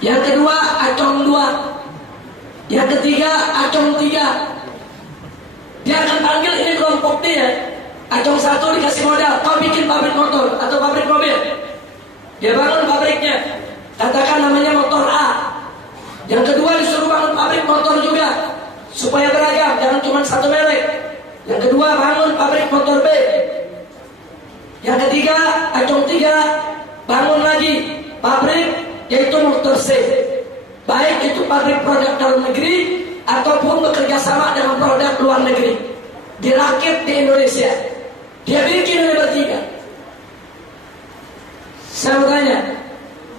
Yang kedua Acong 2. Yang ketiga Acong 3. Dia akan panggil ini kelompok dia. Acong 1 dikasih modal, kau bikin pabrik motor atau pabrik mobil. Dia bangun pabriknya, katakan namanya motor A. Yang kedua disuruh bangun pabrik motor juga, supaya beragam, jangan cuma satu merek. Yang kedua bangun pabrik motor B. Yang ketiga Acong 3 bangun lagi pabrik, yaitu motor C. Baik itu pabrik produk dalam negeri ataupun bekerja sama dengan produk luar negeri, dirakit di Indonesia. Dia bikin ini bertiga. Saya mau tanya,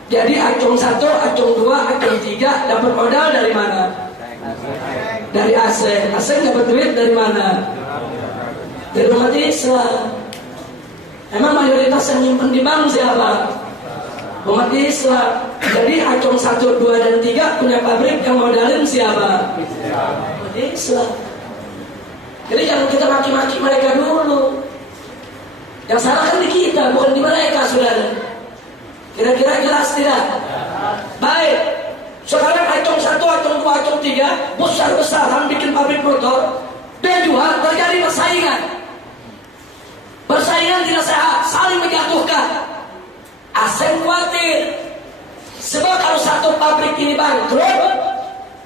jadi Acong 1, Acong 2, Acong 3 dapat modal dari mana? Dari asing. Asing dapat duit dari mana? Dari umat Islam. Emang mayoritas yang nyimpen di bank siapa? Umat Islam. Jadi Acong 1, 2, dan 3 punya pabrik yang modalin siapa? Umat Islam. Jadi jangan kita maki-maki mereka dulu. Yang salah kan di kita, bukan di mereka, saudara. Kira-kira jelas tidak? Baik. Sekarang Acong 1, Acong 2, Acong 3 besar-besaran bikin pabrik motor. Dan juga terjadi persaingan. Persaingan tidak sehat, saling menjatuhkan. Asing khawatir, sebab kalau satu pabrik ini bangkrut,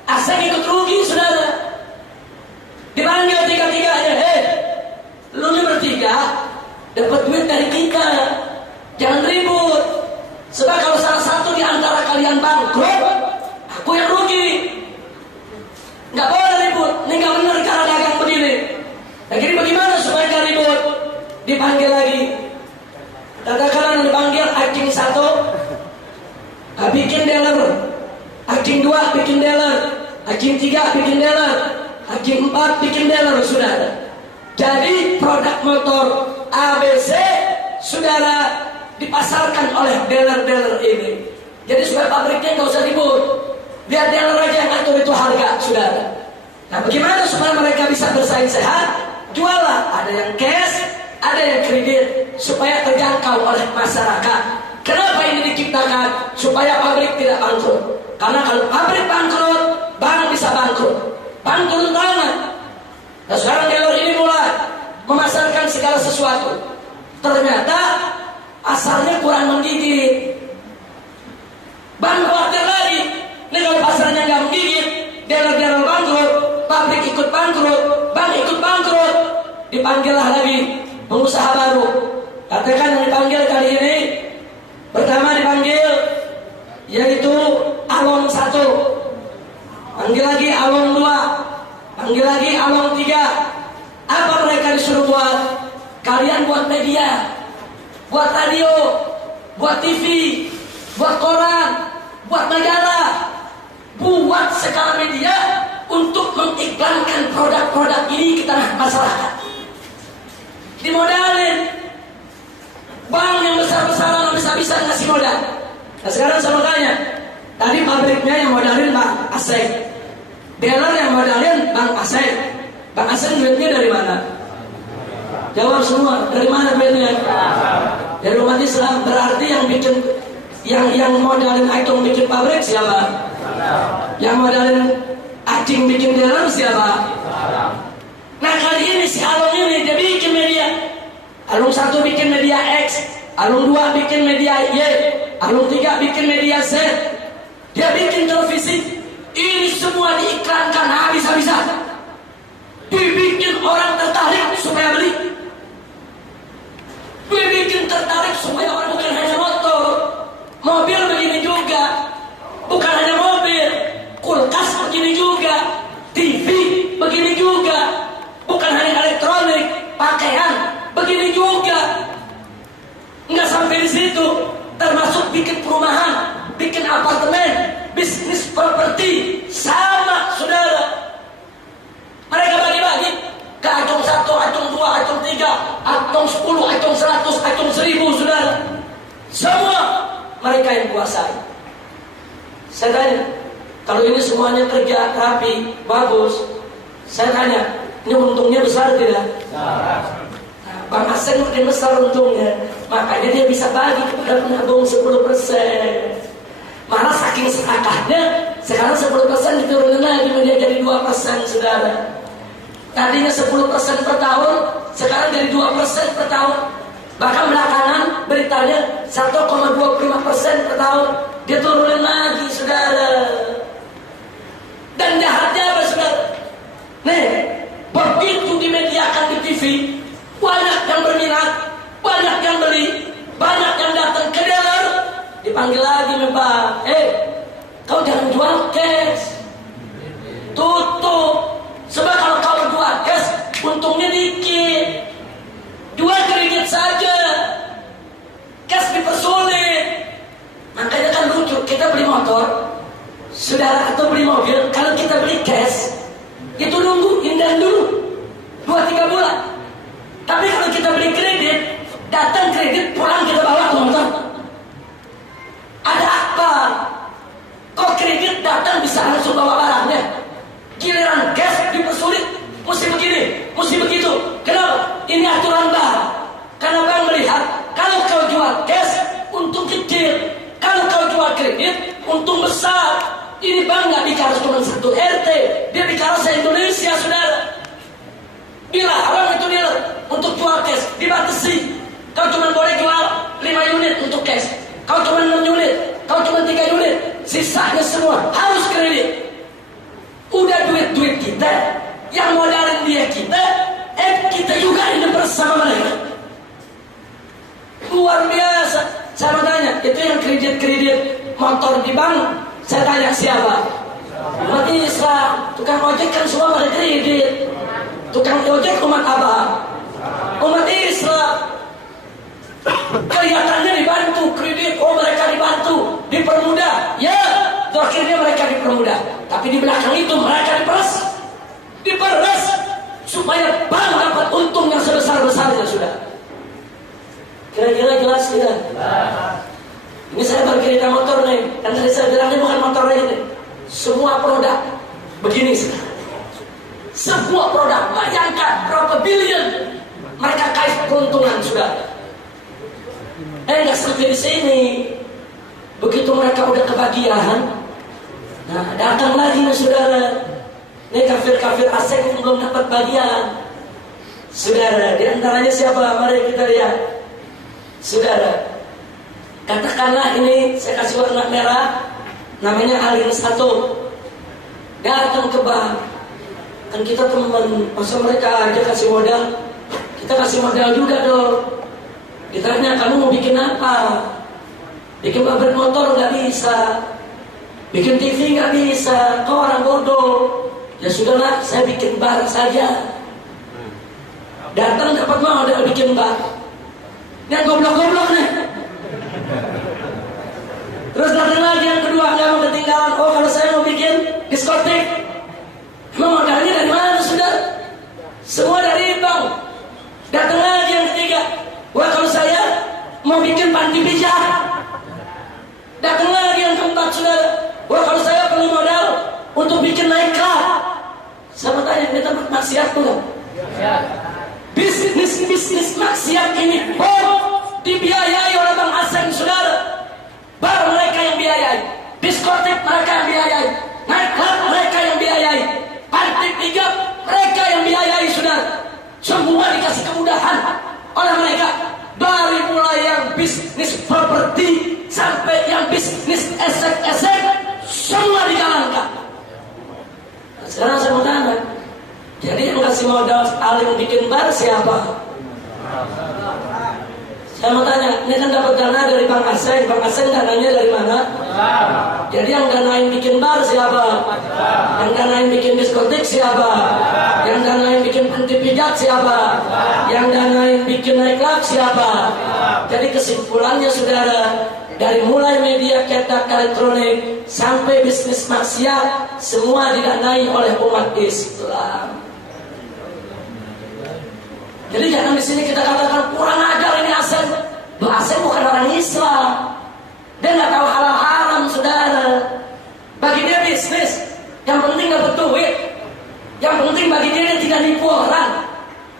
asing ikut rugi, saudara. Dipanggil tiga-tiganya, lu ini bertiga dapat duit dari kita, jangan ribut. Sebab kalau salah satu di antara kalian bangkrut, aku yang rugi. Nggak boleh ribut, ini nggak benar cara dagang begini. Nah, jadi bagaimana supaya nggak ribut? Dipanggil lagi. Katakanlah dipanggil Acing 1, bikin dealer. Acing 2 bikin dealer. Acing 3 bikin dealer. Acing 4 bikin dealer, saudara. Jadi produk motor ABC, saudara, dipasarkan oleh dealer-dealer ini. Jadi supaya pabriknya nggak usah ribut, biar dealer aja yang ngatur itu harga, saudara. Nah, bagaimana supaya mereka bisa bersaing sehat? Jualah, ada yang cash, ada yang kredit, supaya terjangkau oleh masyarakat. Kenapa ini diciptakan? Supaya pabrik tidak bangkrut. Karena kalau pabrik bangkrut, bank bisa bangkrut. Bank turun tangan. Nah, sekarang dealer ini mulai memasarkan segala sesuatu. Ternyata pasarnya kurang menggigit. Bank khawatir lagi. Ini kalau pasarnya nggak menggigit, dealer-dealer bangkrut, pabrik ikut bangkrut, bank ikut bangkrut. Dipanggillah lagi pengusaha baru. Katakan yang dipanggil kali ini, pertama dipanggil yaitu Along 1, panggil lagi Along 2, panggil lagi Along 3. Apa mereka disuruh buat? Kalian buat media, buat radio, buat TV, buat koran, buat majalah, buat segala media untuk mengiklankan produk-produk ini ke tengah masyarakat. dimodalin. Bank yang besar-besaran habis-habisan ngasih modal. Nah sekarang saya tanya, tadi pabriknya yang modalin Bang Aseng, dealer yang modalin Bang Aseng. Bang Aseng duitnya dari mana? Jawab semua, dari mana duitnya? Dari umat Islam. Berarti yang bikin, yang modalin Aitung bikin pabrik siapa? Yang modalin Acing bikin dealer siapa? Nah kali ini si Alung ini dia bikin media. Alung 1 bikin media X, Alung 2 bikin media Y, Alung 3 bikin media Z. Dia bikin televisi. Ini semua diiklankan habis-habisan. Dibikin orang tertarik supaya beli. Dibikin tertarik supaya orang, bukan hanya motor, mobil begini juga. Bukan hanya mobil, kulkas begini juga, TV begini juga. Bukan hanya elektronik, pakaian begini juga. Nggak sampai di situ, termasuk bikin perumahan, bikin apartemen, bisnis properti, sama saudara. Mereka bagi-bagi ke Acung 1, Acung 2, Acung 3, Acung 10, Acung 100, Acung 1000 saudara. Semua mereka yang kuasai. Saya tanya, kalau ini semuanya kerja rapi, bagus, saya tanya, ini untungnya besar tidak? Bang Aseng makin besar untungnya, makanya dia bisa bagi kepada penabung 10%. Malah saking serakahnya, sekarang 10% diturunin lagi menjadi jadi 2% saudara. Tadinya 10% per tahun, sekarang jadi 2% per tahun. Bahkan belakangan beritanya 1,25% per tahun, dia turunin lagi saudara. Dan jahatnya apa saudara? Nih, begitu dimediakan di TV, banyak yang berminat, banyak yang beli, banyak yang datang ke dealer, dipanggil lagi nih Pak, kau jangan jual cash, tutup. Sebab kalau kau jual cash, untungnya dikit. Jual kredit saja, cash dipersulit. Makanya kan lucu, kita beli motor, saudara, atau beli mobil, kalau kita beli cash, itu nunggu, indah dulu 2-3 bulan. Tapi kalau kita beli kredit, datang kredit, pulang kita bawa ke motor. Ada apa? Kok kredit datang bisa langsung bawa barangnya? Giliran cash dipersulit, mesti begini, mesti begitu. Kenapa? Ini aturan bank. Karena bank melihat, kalau kau jual cash, untung kecil. Kalau kau jual kredit, untung besar. Ini bank nggak bicara cuma satu RT, dia bicara se-Indonesia, saudara. Bila orang itu dealer untuk jual cash dibatasi. Kau cuma boleh jual 5 unit untuk cash. Kau cuma 6 unit, kau cuma 3 unit. Sisanya semua harus kredit. Udah duit-duit kita, yang modalin dia kita, kita juga ini bersama mereka. Luar biasa. Saya mau tanya, itu yang kredit-kredit motor di bank, saya tanya siapa? Umat Islam. Tukang ojek kan semua pada kredit. Tukang ojek umat apa? Umat Islam. Kelihatannya dibantu kredit, oh mereka dibantu, dipermudah. Ya, akhirnya mereka dipermudah. Tapi di belakang itu mereka diperas supaya bank dapat untung yang sebesar-besarnya sudah. Kira-kira jelas tidak? Ini saya bercerita motor nih, dan tadi saya bilang ini bukan motor ini. Semua produk begini sekarang. Semua produk, bayangkan berapa billion mereka kait keuntungan sudah. Nggak sampai di sini. Begitu mereka udah kebagian, nah datang lagi nih saudara. Nih kafir-kafir asing yang belum dapat bagian. Saudara, di antaranya siapa? Mari kita lihat. Saudara, katakanlah ini saya kasih warna merah, namanya Alin 1. Datang ke bank. Kan kita teman, masa mereka aja kasih modal, kita kasih modal juga dong. Ditanya, kamu mau bikin apa? Bikin pabrik motor nggak bisa, bikin TV nggak bisa, kau orang bodoh. Ya sudahlah, saya bikin bar saja. Datang dapat modal bikin bar. Yang goblok-goblok nih. Terus datang lagi yang kedua, nggak mau ketinggalan. Oh kalau saya mau bikin diskotek. Emang modalnya dari mana sudah? Semua dari bank. Datang lagi Wah, kalau saya mau bikin panti pijat, datang lagi yang keempat, saudara. Wah, kalau saya perlu modal untuk bikin naik kelas. Saya tanya, ini tempat maksiat tuh? Bisnis maksiat ini dibiayai oleh Bang Aseng, saudara. Bar mereka yang biayai, diskotik mereka yang biayai, naik kelas mereka yang biayai, panti pijat mereka yang biayai, saudara. Semua dikasih kemudahan oleh mereka. Dari mulai yang bisnis properti sampai yang bisnis esek-esek, semua dijalankan. Nah, sekarang saya mau tanya, jadi yang kasih modal alim bikin bar siapa? Saya mau tanya, ini kan dapat dana dari Bang Aseng. Bang Aseng dananya dari mana? Jadi yang danain bikin bar siapa? Yang danain bikin diskotik siapa? Yang danain bikin panti pijat siapa? Yang danain bikin naik kelas siapa? Jadi kesimpulannya, saudara, dari mulai media cetak elektronik sampai bisnis maksiat, semua didanai oleh umat Islam. Jadi jangan di sini kita katakan kurang ajar ini Aseng. Loh, Aseng bukan orang Islam. Dia nggak tahu halal haram, saudara. Bagi dia bisnis, yang penting dapat duit. Yang penting bagi dia tidak nipu orang.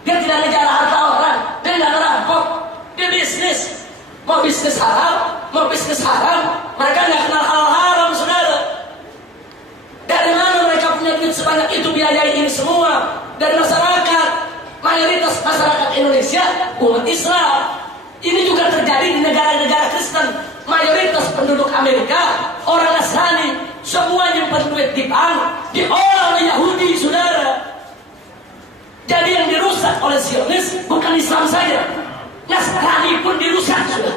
Dia tidak ngejar harta orang. Dia nggak ngerampok. Dia bisnis. Mau bisnis halal, mau bisnis haram, mereka nggak kenal halal haram, saudara. Dari mana mereka punya duit sebanyak itu biayai ini semua? Dari masyarakat. Mayoritas masyarakat Indonesia umat Islam. Ini juga terjadi di negara-negara Kristen. Mayoritas penduduk Amerika orang Nasrani, semua nyimpan duit di bank, diolah oleh Yahudi, saudara. Jadi yang dirusak oleh Zionis bukan Islam saja, Nasrani pun dirusak, sudah.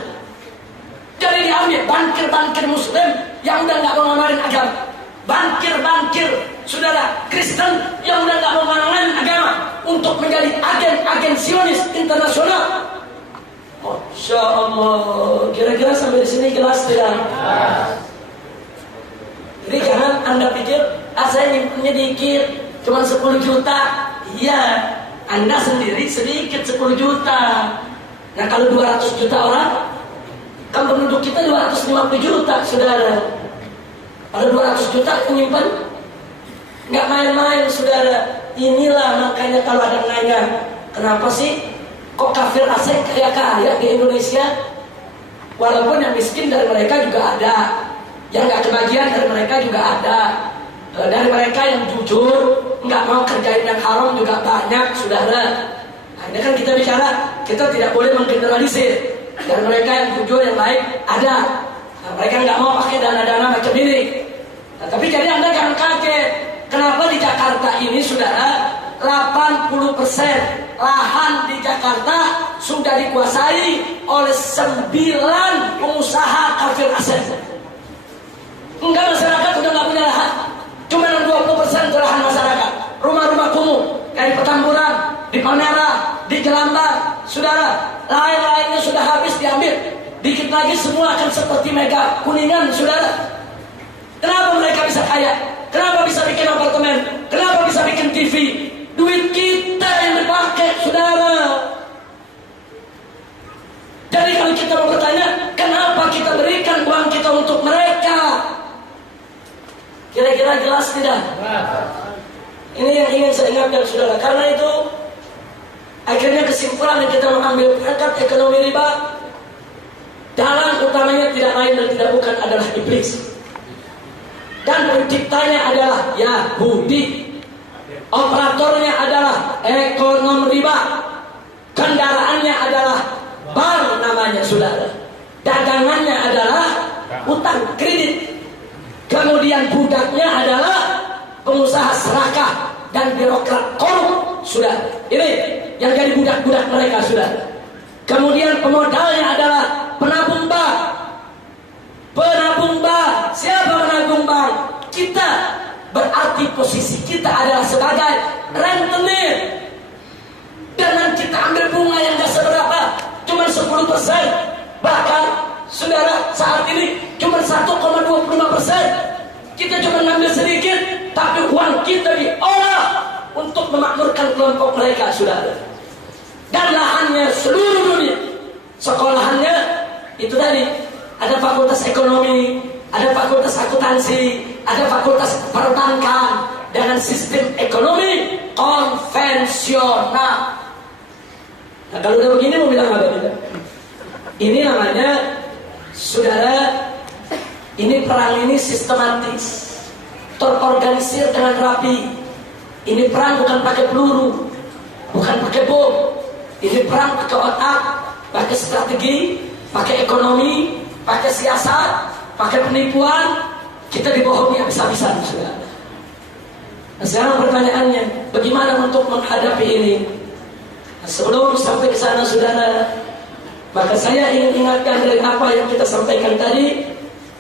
Jadi diambil bankir-bankir Muslim yang udah nggak mau ngamarin agama, bankir-bankir saudara Kristen yang udah nggak mau ngamarin agama untuk menjadi agen-agen Zionis internasional. Masya Allah, kira-kira sampai di sini jelas tidak? Jadi jangan Anda pikir, saya nyimpennya dikit, cuma 10 juta. Iya, Anda sendiri sedikit 10 juta. Nah kalau 200 juta orang, kan penduduk kita 250 juta, saudara. Kalau 200 juta nyimpen, nggak main-main, saudara. Inilah makanya kalau ada nanya, kenapa sih kok kafir Aseng kaya-kaya di Indonesia? Walaupun yang miskin dari mereka juga ada, yang nggak kebagian dari mereka juga ada. Dari mereka yang jujur, nggak mau kerjain yang haram juga banyak, saudara. Nah, ini kan kita bicara, kita tidak boleh menggeneralisir. Dari mereka yang jujur, yang baik ada. Nah, mereka nggak mau pakai dana-dana macam ini. Nah, tapi jadi Anda jangan kaget. Kenapa di Jakarta ini, saudara, 80% lahan di Jakarta sudah dikuasai oleh 9 pengusaha kafir Aseng. Enggak, masyarakat sudah nggak punya lahan. Cuma 20% lahan masyarakat. Rumah-rumah kumuh kayak di Petamburan, di Palmerah, di Jelambar, saudara, lain-lainnya sudah habis diambil. Dikit lagi semua akan seperti Mega Kuningan, saudara. Kenapa mereka bisa kaya? Kenapa bisa bikin apartemen? Kenapa bisa bikin TV? Duit kita yang dipakai, saudara. Jadi kalau kita mau bertanya, kenapa kita berikan uang kita untuk mereka? Kira-kira jelas tidak? Ini yang ingin saya ingatkan, saudara. Karena itu akhirnya kesimpulan yang kita mengambil perangkat ekonomi riba, dalang utamanya tidak lain dan tidak bukan adalah iblis. Dan penciptanya adalah Yahudi. Operatornya adalah ekonom riba. Kendaraannya adalah bank namanya, saudara. Dagangannya adalah utang kredit. Kemudian budaknya adalah pengusaha serakah dan birokrat korup, saudara. Ini yang jadi budak-budak mereka, saudara. Kemudian pemodalnya adalah penabung bank. Penabung bank. Siapa penabung bank? Kita. Berarti posisi kita adalah sebagai rentenir. Dan kita ambil bunga yang gak seberapa, cuma 10%. Bahkan saudara saat ini cuma 1,25%. Kita cuma ngambil sedikit, tapi uang kita diolah untuk memakmurkan kelompok mereka, saudara. Dan lahannya seluruh dunia. Sekolahannya itu tadi, ada fakultas ekonomi, ada fakultas akuntansi, ada fakultas perbankan dengan sistem ekonomi konvensional. Nah, kalau udah begini mau bilang apa kita? Ini namanya, saudara, ini perang ini sistematis, terorganisir dengan rapi. Ini perang bukan pakai peluru, bukan pakai bom. Ini perang pakai otak, pakai strategi, pakai ekonomi, pakai siasat, pakai penipuan. Kita dibohongi habis-habisan, saudara. Nah, sekarang pertanyaannya, bagaimana untuk menghadapi ini? Nah, sebelum sampai ke sana, saudara, maka saya ingin ingatkan dari apa yang kita sampaikan tadi.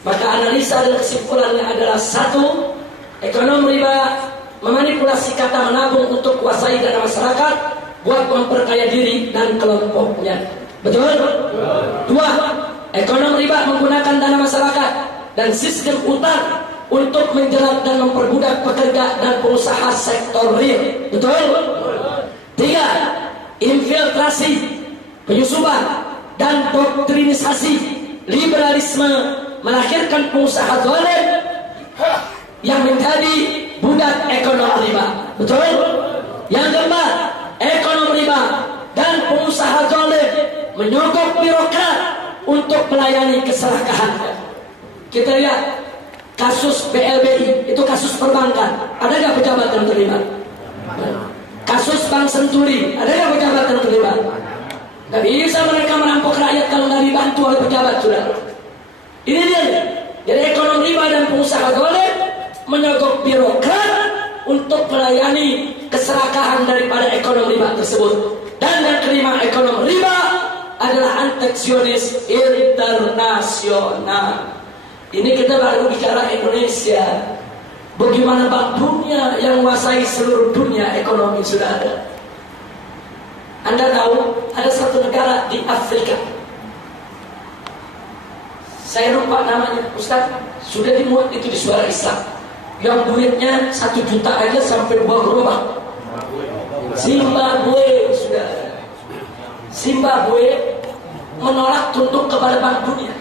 Maka analisa dan kesimpulannya adalah: satu, ekonom riba memanipulasi kata menabung untuk kuasai dana masyarakat buat memperkaya diri dan kelompoknya. Betul? Dua, ekonom riba menggunakan dana masyarakat dan sistem utang untuk menjerat dan memperbudak pekerja dan pengusaha sektor real. Betul? Tiga, infiltrasi, penyusupan dan doktrinisasi liberalisme melahirkan pengusaha zalim yang menjadi budak ekonomi riba. Betul? Yang keempat, ekonomi riba dan pengusaha zalim menyogok birokrat untuk melayani keserakahan. Kita lihat kasus BLBI, itu kasus perbankan. Ada nggak pejabat yang terlibat? Kasus Bank Senturi, ada nggak pejabat yang terlibat? Nggak bisa mereka merampok rakyat kalau nggak dibantu oleh pejabat, saudara. Ini dia. Jadi ekonomi riba dan pengusaha zalim menyogok birokrat untuk melayani keserakahan daripada ekonomi riba tersebut. Dan yang kelima, ekonomi riba adalah anteksionis internasional. Ini kita baru bicara Indonesia. Bagaimana Bank Dunia yang menguasai seluruh dunia ekonomi, saudara? Anda tahu ada satu negara di Afrika, saya lupa namanya, Ustaz, sudah dimuat itu di Suara Islam, yang duitnya 1 juta aja sampai 2 gerobak. Zimbabwe, saudara. Zimbabwe menolak tunduk kepada Bank Dunia.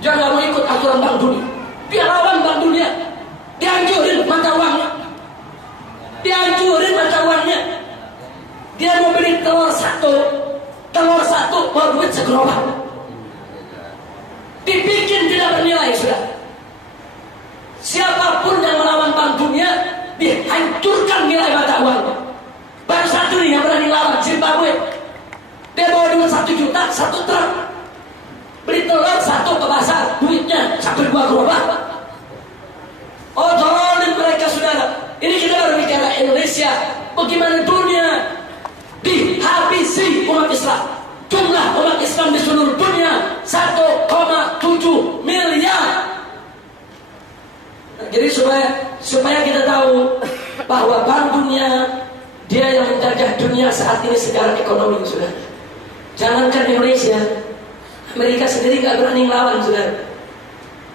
Dia nggak mau ikut aturan Bank Dunia. Dia lawan Bank Dunia. Dihancurin mata uangnya. Dihancurin mata uangnya. Dia mau beli telur satu bawa duit segerobak. Dibikin tidak bernilai, sudah. Siapapun yang melawan Bank Dunia dihancurkan nilai mata uangnya. Baru satu nih yang berani lawan, Zimbabwe. Dia bawa duit 1 juta, 1 truk. Beli telur 1 ke pasar, duitnya sampai 2 gerobak. Oh, tolongin mereka, saudara. Ini kita baru bicara Indonesia. Bagaimana dunia dihabisi umat Islam. Jumlah umat Islam di seluruh dunia 1,7 miliar. Nah, jadi supaya kita tahu bahwa Bank Dunia dia yang menjajah dunia saat ini secara ekonomi, saudara. Jangankan Indonesia, Amerika sendiri nggak berani ngelawan, saudara.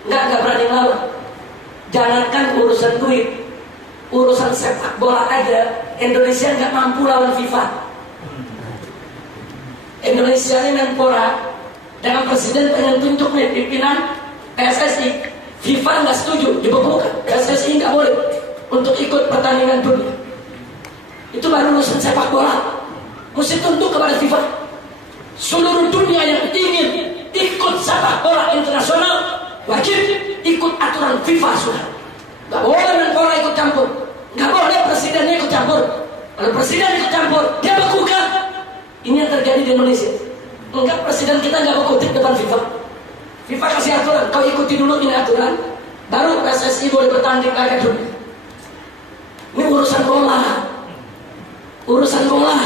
Nggak berani ngelawan. Jangankan urusan duit, urusan sepak bola aja Indonesia nggak mampu lawan FIFA. Indonesia ini Menpora dengan presiden pengen tunjuk nih pimpinan PSSI. FIFA nggak setuju, dibekukan. PSSI nggak boleh untuk ikut pertandingan dunia. Itu baru urusan sepak bola. Mesti tunduk kepada FIFA. Seluruh dunia yang ingin ikut sepak bola internasional wajib ikut aturan FIFA, sudah. Nggak boleh Menpora ikut campur. Nggak boleh presidennya ikut campur. Kalau presiden ikut campur, dia bekukan. Ini yang terjadi di Indonesia. Enggak, presiden kita nggak berkutik depan FIFA. FIFA kasih aturan, kau ikuti dulu ini aturan, baru PSSI boleh bertanding laga dunia. Ini urusan bola. Urusan bola.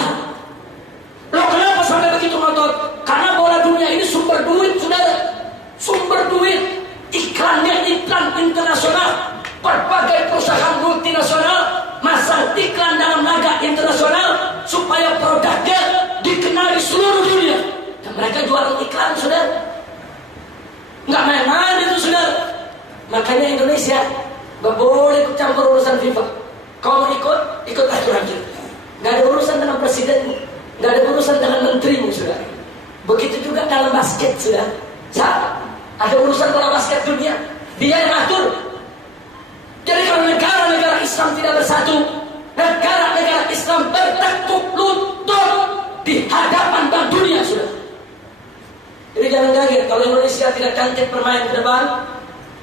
Loh, kenapa sampai begitu ngotot? Karena bola dunia ini sumber duit, saudara. Sumber duit. Iklannya iklan internasional. Berbagai perusahaan multinasional masang iklan dalam laga internasional supaya produknya dikenal di seluruh dunia. Dan mereka jualan iklan, saudara. Nggak main-main itu, saudara. Makanya Indonesia nggak boleh ikut campur urusan FIFA. Kalau mau ikut aturan kita. Nggak ada urusan dengan presiden, nggak ada urusan dengan menterimu, saudara. Begitu juga dalam basket sudah. Ada urusan dalam basket dunia, dia yang atur. Jadi kalau negara-negara Islam tidak bersatu, negara-negara Islam bertekuk lutut di hadapan bank dunia sudah. Jadi jangan kaget kalau Indonesia tidak cantik bermain ke depan.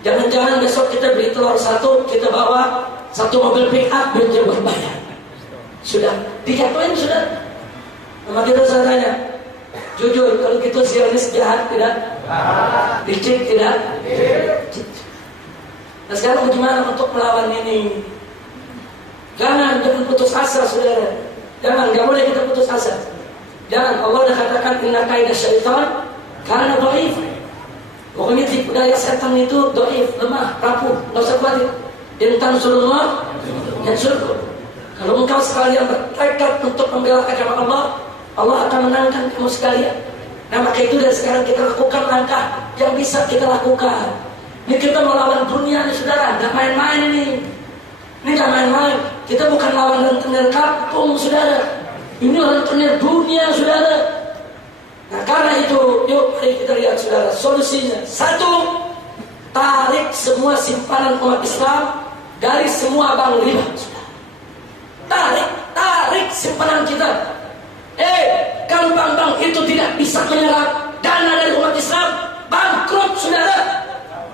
Jangan-jangan besok kita beli telur satu, kita bawa satu mobil pick up duitnya buat bayar. Sudah dijatuhin sudah. Sama kita saya tanya, jujur kalau kita Zionis jahat tidak? Licik tidak? Nah sekarang bagaimana untuk melawan ini? Jangan putus asa saudara. Jangan, nggak boleh kita putus asa. Jangan, Allah sudah katakan inna kaidah syaitan karena dhaif. Pokoknya tipu daya setan itu dhaif, lemah, rapuh, nggak usah khawatir. In tansurullah yansurkum. Kalau engkau sekalian bertekad untuk membela agama Allah, Allah akan menangkan kamu sekalian. Nah maka itu dari sekarang kita lakukan langkah yang bisa kita lakukan. Ini kita melawan dunia nih saudara, nggak main-main ini. Ini nggak main-main. Kita bukan lawan rentenir kampung saudara. Ini rentenir dunia saudara. Nah karena itu, yuk mari kita lihat saudara solusinya. Satu, tarik semua simpanan umat Islam dari semua bank riba. Tarik simpanan kita. Kalau bank-bank itu tidak bisa menyerap dana dari umat Islam, bangkrut saudara.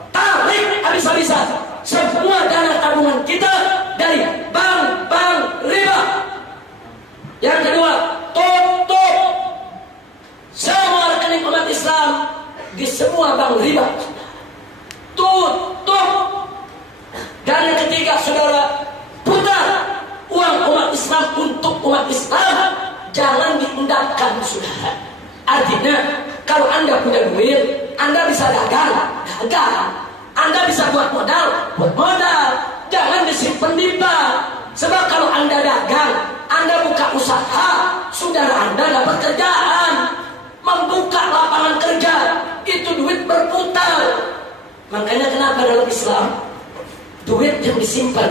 Tarik habis-habisan semua dana tabungan kita dari bank-bank riba. Yang kedua, tutup semua rekening umat Islam di semua bank riba. Tutup. Dan yang ketiga, saudara, putar uang umat Islam untuk umat Islam, jangan diendapkan saudara. Artinya, kalau Anda punya duit, Anda bisa dagang. Anda bisa buat modal. Jangan disimpan di bank. Sebab kalau Anda dagang, Anda buka usaha, saudara Anda dapat kerjaan, membuka lapangan kerja, itu duit berputar. Makanya kenapa dalam Islam duit yang disimpan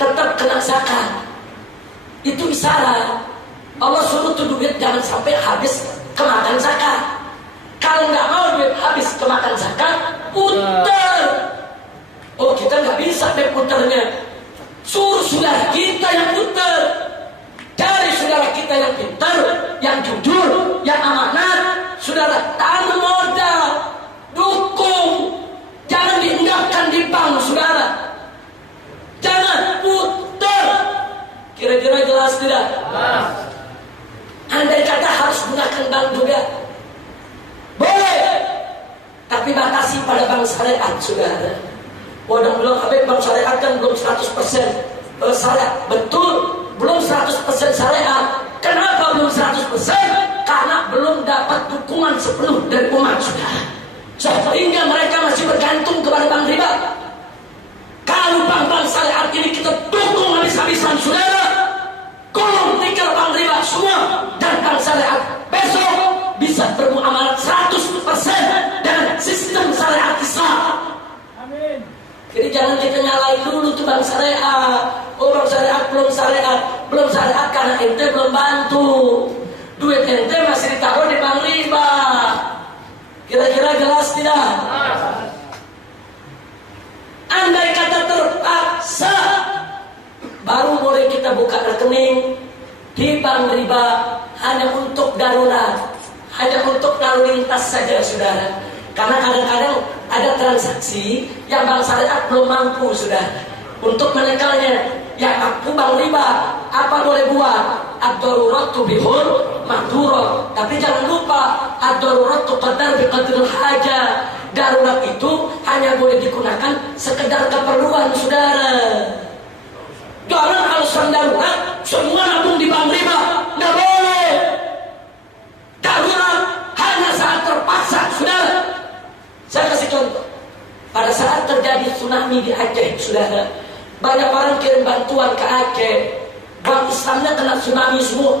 tetap kena zakat? Itu isyarat Allah suruh tuh duit jangan sampai habis kemakan zakat. Kalau nggak mau duit habis kemakan zakat, putar. Oh kita nggak bisa deh putarnya. Suruh saudara kita yang putar. Cari saudara kita yang pintar, yang jujur, yang amanat. Saudara tanam modal, dukung. Jangan diendapkan di bank saudara. Jangan putar. Kira-kira jelas tidak? Andai kata harus gunakan bank juga, boleh, tapi batasi pada bank syariat saudara. Wadah bilang Habib bank syariat kan belum 100% syariat. Betul, belum 100% syariat. Kenapa belum 100%? Karena belum dapat dukungan sepenuh dari umat saudara. Sehingga mereka masih bergantung kepada bank riba. Kalau bank-bank syariat ini kita dukung habis-habisan saudara, kolom tikar bank riba semua, dan bank syariat besok bisa bermuamalah 100% dengan sistem syariat Islam. Amin. Jadi jangan kita nyalain dulu tuh bank syariat. Oh bank syariat belum syariat karena ente belum bantu. Duit ente masih ditaruh di bank riba. Kira-kira jelas tidak? Andai kata terpaksa, baru boleh kita buka rekening di bank riba hanya untuk darurat, hanya untuk lalu lintas saja saudara. Karena kadang-kadang ada transaksi yang bank syariat belum mampu saudara untuk menekalnya. Yang mampu bank riba, apa boleh buat? Ad-darurat tubihul mahdurat. Tapi jangan lupa ad-darurat tuqaddar biqadril hajah. Darurat itu hanya boleh digunakan sekedar keperluan saudara. Jangan alasan darurat semua nabung di bank riba, nggak boleh. Darurat hanya saat terpaksa saudara. Saya kasih contoh. Pada saat terjadi tsunami di Aceh saudara, banyak orang kirim bantuan ke Aceh. Bank Islamnya kena tsunami semua.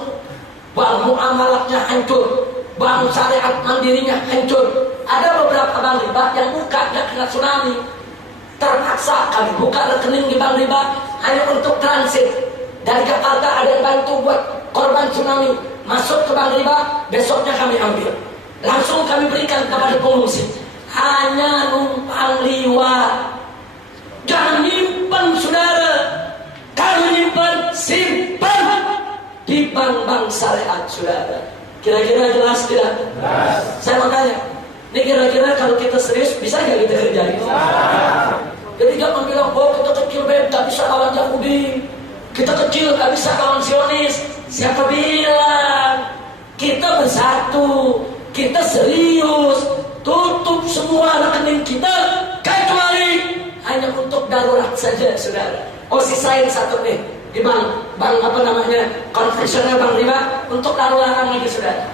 Bank muamalatnya hancur, bank syariat mandirinya hancur. Ada beberapa bank riba yang buka nggak kena tsunami. Terpaksa kami buka rekening di bank riba hanya untuk transit. Dari Jakarta ada yang bantu buat korban tsunami, masuk ke bank riba, besoknya kami ambil. langsung kami berikan kepada pengungsi. Hanya numpang liwat. Jangan nyimpan saudara. Kalau nyimpan, simpan di bank-bank syariat saudara. Kira-kira jelas tidak? Jelas. Saya mau tanya, ini kira-kira kalau kita serius bisa nggak kita kerjain? Jadi jangan bilang, oh kita kecil nggak bisa lawan Yahudi, kita kecil nggak bisa lawan Zionis. Siapa bilang? Kita bersatu, kita serius, tutup semua rekening kita kecuali hanya untuk darurat saja, saudara. Oh sisain satu nih di bank apa namanya konvensional, bank riba untuk darurat lagi, saudara.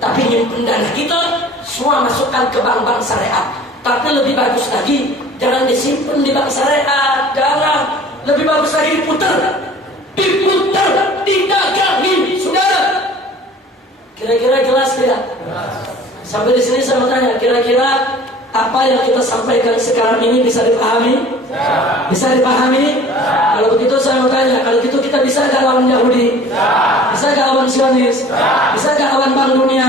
Tapi nyimpen dana kita semua masukkan ke bank-bank syariat. Tapi lebih bagus lagi, jangan disimpan di bank syariat, jangan. Lebih bagus lagi diputar, didagangin, saudara. Kira-kira jelas tidak? Sampai di sini saya mau tanya, kira-kira apa yang kita sampaikan sekarang ini bisa dipahami? Bisa dipahami? Kalau begitu saya mau tanya, kalau gitu kita bisa gak lawan Yahudi? Bisa gak lawan Zionis? Bisa gak lawan Bank Dunia?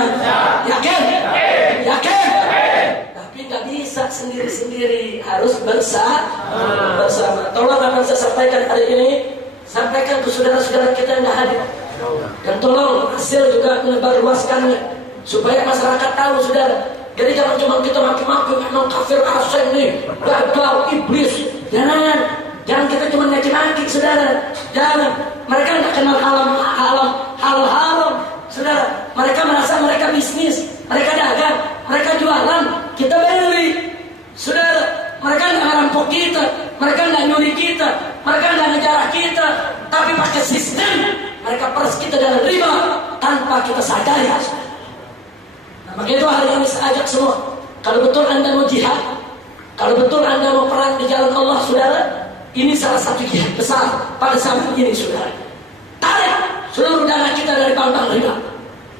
Yakin? Yakin? Tapi gak bisa sendiri-sendiri, harus bersama. Tolong apa yang saya sampaikan hari ini, sampaikan ke saudara-saudara kita yang gak hadir. Dan tolong hasil juga menyebarluaskannya supaya masyarakat tahu, saudara. Jadi jangan cuma kita maki-maki, emang kafir asing nih, gagal, iblis. Jangan kita cuma maki-maki, saudara. Jangan. Mereka nggak kenal hal haram, saudara. Mereka merasa mereka bisnis, mereka dagang, mereka jualan, kita beli, saudara. Mereka nggak ngerampok kita, mereka nggak nyuri kita, mereka nggak ngejarah kita, tapi pakai sistem. Mereka peras kita dalam riba tanpa kita sadari. Nah, maka itu hari ini saya ajak semua, kalau betul Anda mau jihad, kalau betul Anda mau perang di jalan Allah, saudara, ini salah satu jihad besar pada saat ini, saudara. Tarik seluruh dana kita dari bank-bank riba,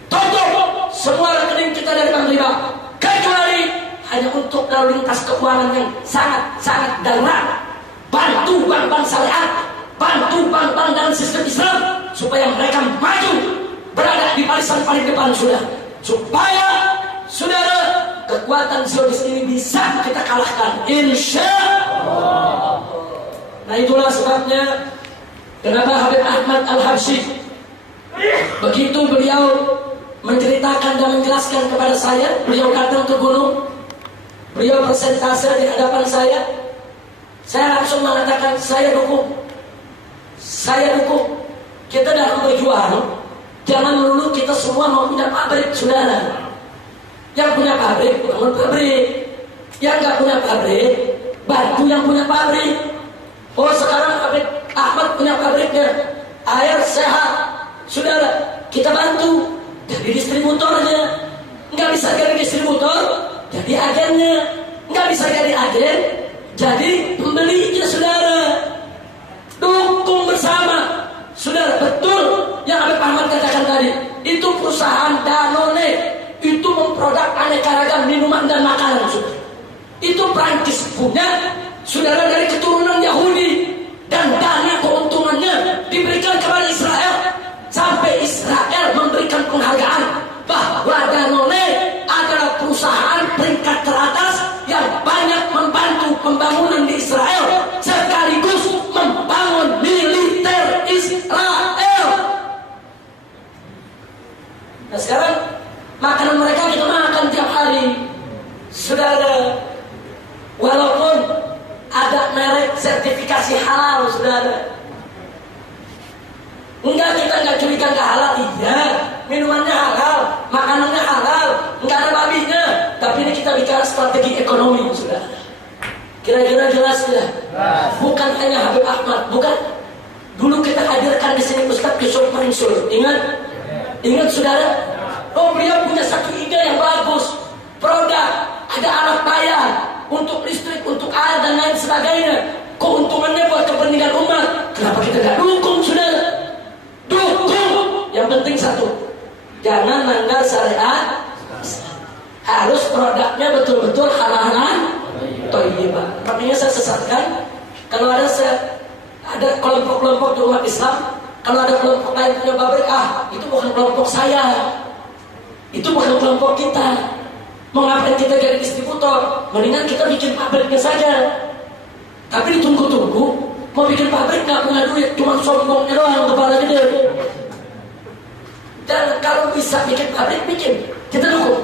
tutup semua rekening kita dari bank riba, kecuali hanya untuk lalu lintas keuangan yang sangat darurat. Bantu bank-bank syariat, bantu bank-bank dalam sistem Islam supaya mereka maju, berada di barisan paling depan, saudara. Supaya saudara, kekuatan Zionis ini bisa kita kalahkan, insya Allah. Nah itulah sebabnya kenapa Habib Ahmad Al-Habsyi begitu beliau menceritakan dan menjelaskan kepada saya, beliau datang ke gunung, beliau presentase di hadapan saya langsung mengatakan saya dukung. Kita dalam berjuang, jangan melulu kita semua mau punya pabrik, saudara. Yang punya pabrik, bangun pabrik. Yang nggak punya pabrik, bantu yang punya pabrik. Oh sekarang Habib Ahmad punya pabriknya, air sehat, saudara. Kita bantu jadi distributornya. Nggak bisa jadi distributor, jadi agennya. Nggak bisa jadi agen, jadi pembelinya, saudara. Dukung bersama, saudara. Betul yang Habib Ahmad katakan tadi, itu perusahaan Danone itu memproduk aneka ragam minuman dan makanan, saudara. Itu Prancis punya, saudara, dari keturunan Yahudi, dan dana keuntungannya diberikan kepada Israel sampai Israel memberikan penghargaan bahwa Danone adalah perusahaan peringkat teratas yang banyak membantu pembangunan di Israel sekaligus membangun militer Israel. Nah sekarang makanan mereka kita makan tiap hari, saudara. Walaupun ada merek sertifikasi halal, saudara. Kita nggak curiga ke halal, iya. Minumannya halal, makanannya halal, nggak ada babinya. Tapi ini kita bicara strategi ekonomi, saudara. Kira-kira jelas tidak? Bukan hanya Habib Ahmad, bukan. Dulu kita hadirkan di sini Ustaz Yusuf Mansur. Ingat, saudara? Oh, beliau punya satu ide yang bagus. Produk, ada alat bayar untuk listrik, untuk air dan lain sebagainya. Keuntungannya buat kepentingan umat. Kenapa kita nggak dukung, saudara? Dukung. Yang penting satu, jangan melanggar syariat. Harus produknya betul-betul halalan thayyibah. Makanya saya sesatkan, kalau ada kelompok-kelompok di umat Islam, kalau ada kelompok lain punya pabrik, itu bukan kelompok saya. Itu bukan kelompok kita. Mau ngapain kita jadi distributor? Mendingan kita bikin pabriknya saja. Tapi ditunggu-tunggu, mau bikin pabrik nggak punya duit, cuma sombongnya doang, kepala gede. Dan kalau bisa bikin pabrik, bikin, kita dukung.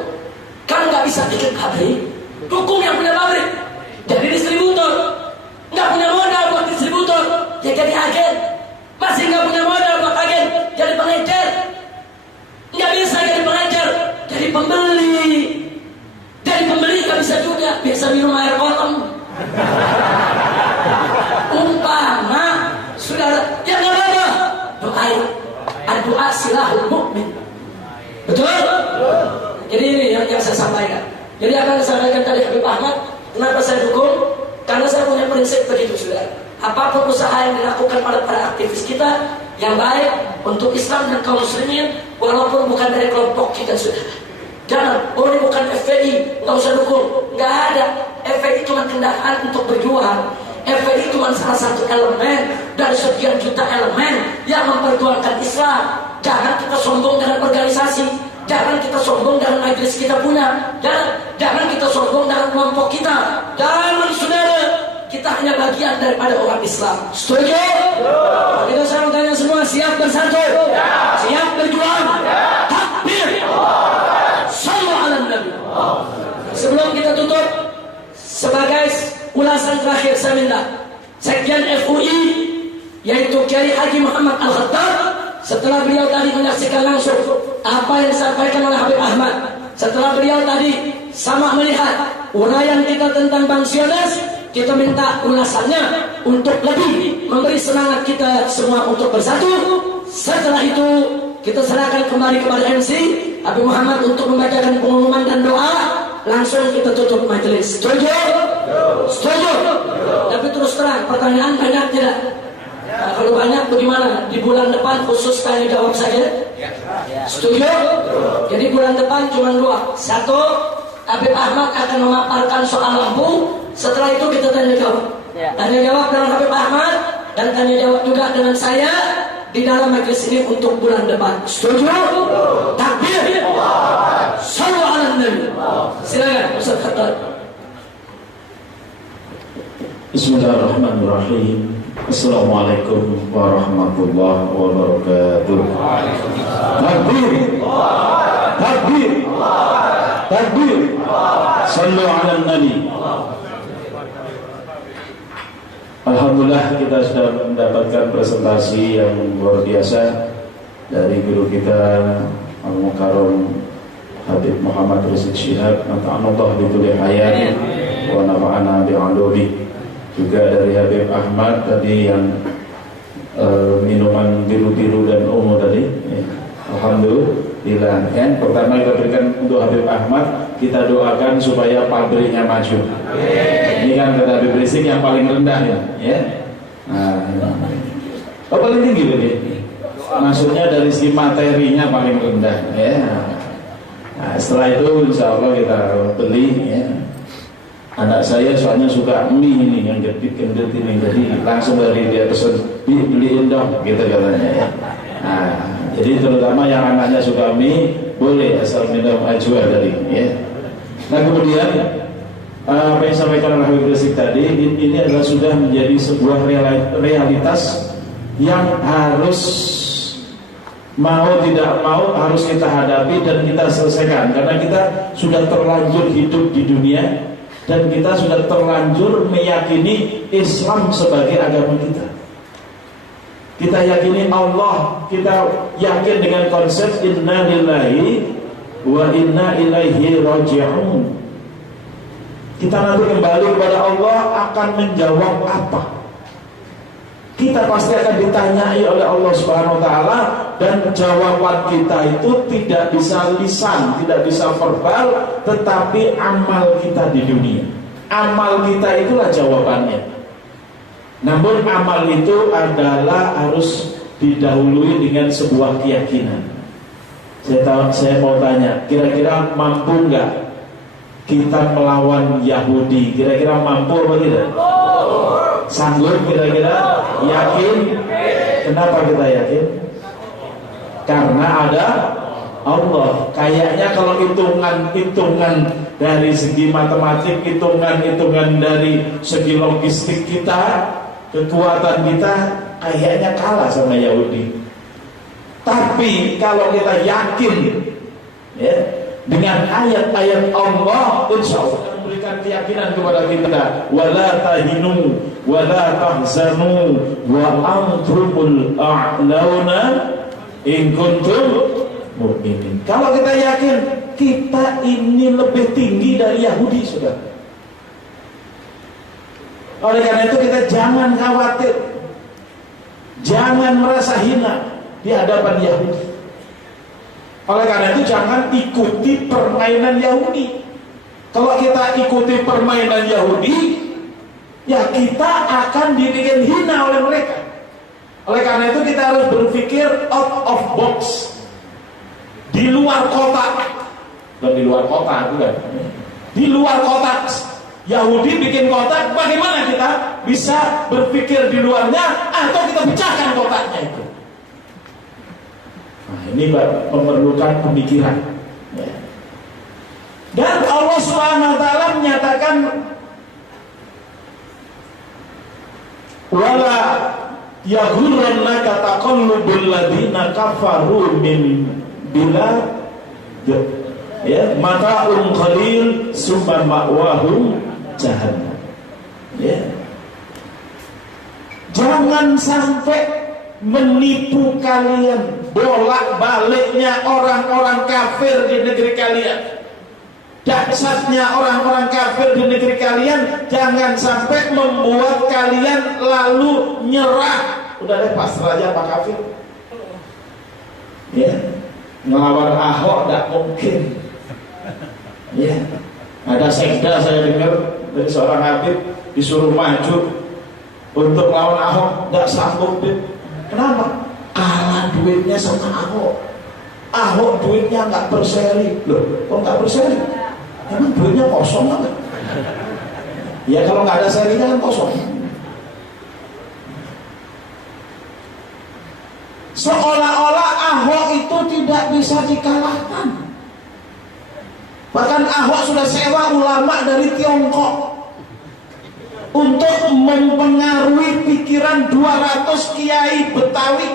Kalau nggak bisa bikin pabrik, dukung yang punya pabrik. Jadi distributor. Nggak punya modal buat distributor, ya jadi agen. Masih nggak punya modal buat agen, jadi pengecer. Nggak bisa jadi pengecer, jadi pembeli. Dari pembeli nggak bisa juga, biasa minum air kolam. Umpama saudara, ya nggak apa-apa, doain. Doa silahul mukmin. Betul? Jadi ini yang saya sampaikan. Jadi akan saya sampaikan tadi Habib Ahmad. Kenapa saya dukung? Karena saya punya prinsip begitu, saudara. Apapun usaha yang dilakukan oleh para aktivis kita yang baik untuk Islam dan kaum muslimin, walaupun bukan dari kelompok kita, saudara. Jangan, oh ini bukan FPI, nggak usah dukung. Nggak ada. FPI cuma kendaraan untuk berjuang. FPI cuma salah satu elemen dari sekian juta elemen yang memperjuangkan Islam. Jangan kita sombong dengan organisasi. Jangan kita sombong dengan majelis kita punya. Jangan kita sombong dengan kelompok kita. Jangan, saudara. Kita hanya bagian daripada orang Islam. Setuju? Kita saya tanya semua, siap bersatu? Siap berjuang? Takbir! Sallu ala Nabi. Sebelum kita tutup, sebagai ulasan terakhir saya minta Sekjen FUI yaitu Kiai Haji Muhammad Al-Khattab, setelah beliau tadi menyaksikan langsung apa yang disampaikan oleh Habib Ahmad, setelah beliau tadi sama melihat uraian kita tentang Bang Siones, kita minta ulasannya untuk lebih memberi semangat kita semua untuk bersatu. Setelah itu kita serahkan kembali kepada MC Habib Muhammad untuk membacakan pengumuman dan doa. Langsung kita tutup majelis. Setuju? Setuju? Tapi terus terang, pertanyaan banyak tidak? Nah, kalau banyak bagaimana? Di bulan depan khusus tanya jawab saja? Setuju? Jadi bulan depan cuma dua. Satu, Habib Ahmad akan memaparkan soal lampu. Setelah itu kita tanya jawab. Tanya jawab dengan Habib Ahmad dan tanya jawab juga dengan saya di dalam majelis ini untuk bulan depan. Setuju? Takbir! Sallu ala Nabi. Silakan Ustaz Khattab. Bismillahirrahmanirrahim. Assalamualaikum warahmatullahi wabarakatuh. Takbir! Takbir! Takbir! Sallu ala Nabi. Alhamdulillah kita sudah mendapatkan presentasi yang luar biasa dari guru kita Al-Mukarram Habib Muhammad Rizik Syihab, nata'anallah bituli hayati wa nafa'ana bi'alumi. Juga dari Habib Ahmad tadi yang minuman biru-biru dan ungu tadi. Alhamdulillah. Kan pertama kita berikan untuk Habib Ahmad, kita doakan supaya pabriknya maju. Ini kan kata Habib Rizik yang paling rendah ya. Oh, paling tinggi loh dia. Maksudnya dari si materinya paling rendah ya. Nah, setelah itu insya Allah kita beli ya. Anak saya soalnya suka mie ini yang gendut ini, jadi langsung dari dia pesan beliin dong gitu katanya ya. Nah, jadi terutama yang anaknya suka mie boleh asal minum ajwa tadi ya. Nah kemudian apa yang disampaikan oleh Habib Rizik tadi ini adalah sudah menjadi sebuah realitas yang harus mau tidak mau harus kita hadapi dan kita selesaikan, karena kita sudah terlanjur hidup di dunia dan kita sudah terlanjur meyakini Islam sebagai agama kita. Kita yakini Allah, kita yakin dengan konsep inna lillahi wa inna ilaihi raji'un. Kita nanti kembali kepada Allah akan menjawab apa? Kita pasti akan ditanyai oleh Allah Subhanahu wa taala, dan jawaban kita itu tidak bisa lisan, tidak bisa verbal, tetapi amal kita di dunia. Amal kita itulah jawabannya. Namun amal itu adalah harus didahului dengan sebuah keyakinan. Saya mau tanya, kira-kira mampu nggak kita melawan Yahudi? Kira-kira mampu apa tidak? Sanggup kira-kira? Yakin? Kenapa kita yakin? Karena ada Allah. Kayaknya kalau hitungan dari segi matematik, hitungan dari segi logistik kita, kekuatan kita kayaknya kalah sama Yahudi. Tapi kalau kita yakin ya, dengan ayat-ayat Allah, insya Allah akan memberikan keyakinan kepada kita. Wala tahinu wala tahzanu wa antumul a'launa in kuntum mu'minin. Kalau kita yakin kita ini lebih tinggi dari Yahudi, sudah. Oleh karena itu kita jangan khawatir, jangan merasa hina di hadapan Yahudi. Oleh karena itu jangan ikuti permainan Yahudi. Kalau kita ikuti permainan Yahudi, ya kita akan dibikin hina oleh mereka. Oleh karena itu kita harus berpikir out of box, di luar kotak. Dan di luar kotak bukan? Di luar kotak. Yahudi bikin kotak, bagaimana kita bisa berpikir di luarnya atau kita pecahkan kotaknya itu? Nah, ini memerlukan pemikiran. Dan Allah SWT menyatakan wala yaghurrannaka taqallubul ladina kafaru min bilad ya mata'un qalil summa ma'wahum jahannam. Ya. Jangan sampai menipu kalian bolak-baliknya orang-orang kafir di negeri kalian. Dahsyatnya orang-orang kafir di negeri kalian, jangan sampai membuat kalian lalu nyerah. Udah deh, pasrah aja Pak Kafir. Ya, ngelawan Ahok tidak mungkin. Ya, ada sekda saya dengar dari seorang habib disuruh maju untuk lawan Ahok, tidak sanggup. Kenapa? Kalah duitnya sama Ahok. Ahok duitnya nggak berseri. Loh, kok nggak berseri? Emang duitnya kosong apa? Ya kalau nggak ada serinya kan kosong. Seolah-olah Ahok itu tidak bisa dikalahkan. Bahkan Ahok sudah sewa ulama dari Tiongkok untuk mempengaruhi pikiran 200 kiai Betawi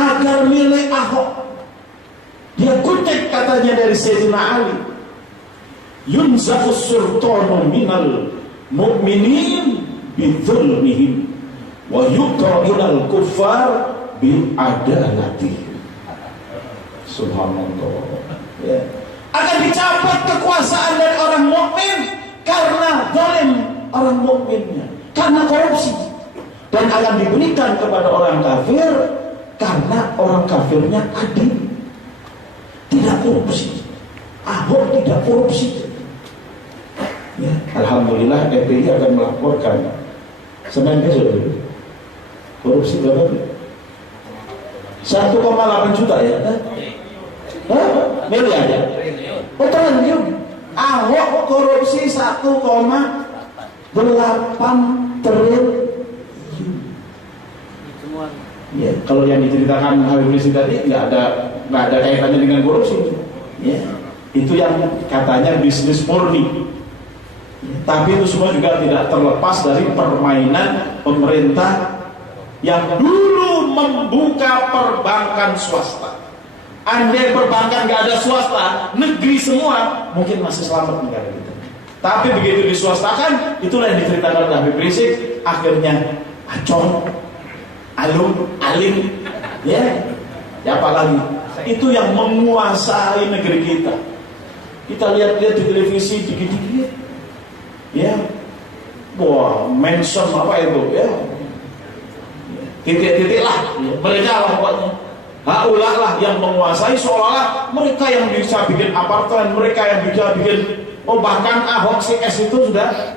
agar milih Ahok. Dia kutip katanya dari Sayyidina Ali, yunza'us sultanu minal mu'minin bidhulmihim wa yuqra'ilal kuffar bi'adalatihim. Subhanallah. Ya. Akan dicabut kekuasaan dari orang mukmin karena zalim orang mukminnya, karena korupsi, dan akan diberikan kepada orang kafir karena orang kafirnya adil, tidak korupsi. Ahok tidak korupsi. Ya, alhamdulillah FPI akan melaporkan Senin besok korupsi berapa? 1,8 juta ya? Miliar ya? Betul ya? Ahok korupsi 1,8 triliun. Ya, kalau yang diceritakan Habib Rizik tadi nggak ada kaitannya dengan korupsi. Ya, itu yang katanya bisnis murni. Ya, tapi itu semua juga tidak terlepas dari permainan pemerintah yang dulu membuka perbankan swasta. Andai perbankan nggak ada swasta, negeri semua mungkin masih selamat negara kita. Tapi begitu diswastakan, itulah yang diceritakan oleh Habib Rizik, akhirnya acong, alim, ya apa lagi? Itu yang menguasai negeri kita. Kita lihat-lihat di televisi dikit-dikit, ya, wah, mention apa itu, ya, titik-titik lah, mereka lah pokoknya. Haulah lah yang menguasai, seolah-olah mereka yang bisa bikin apartemen, mereka yang bisa bikin, bahkan Ahok CS itu sudah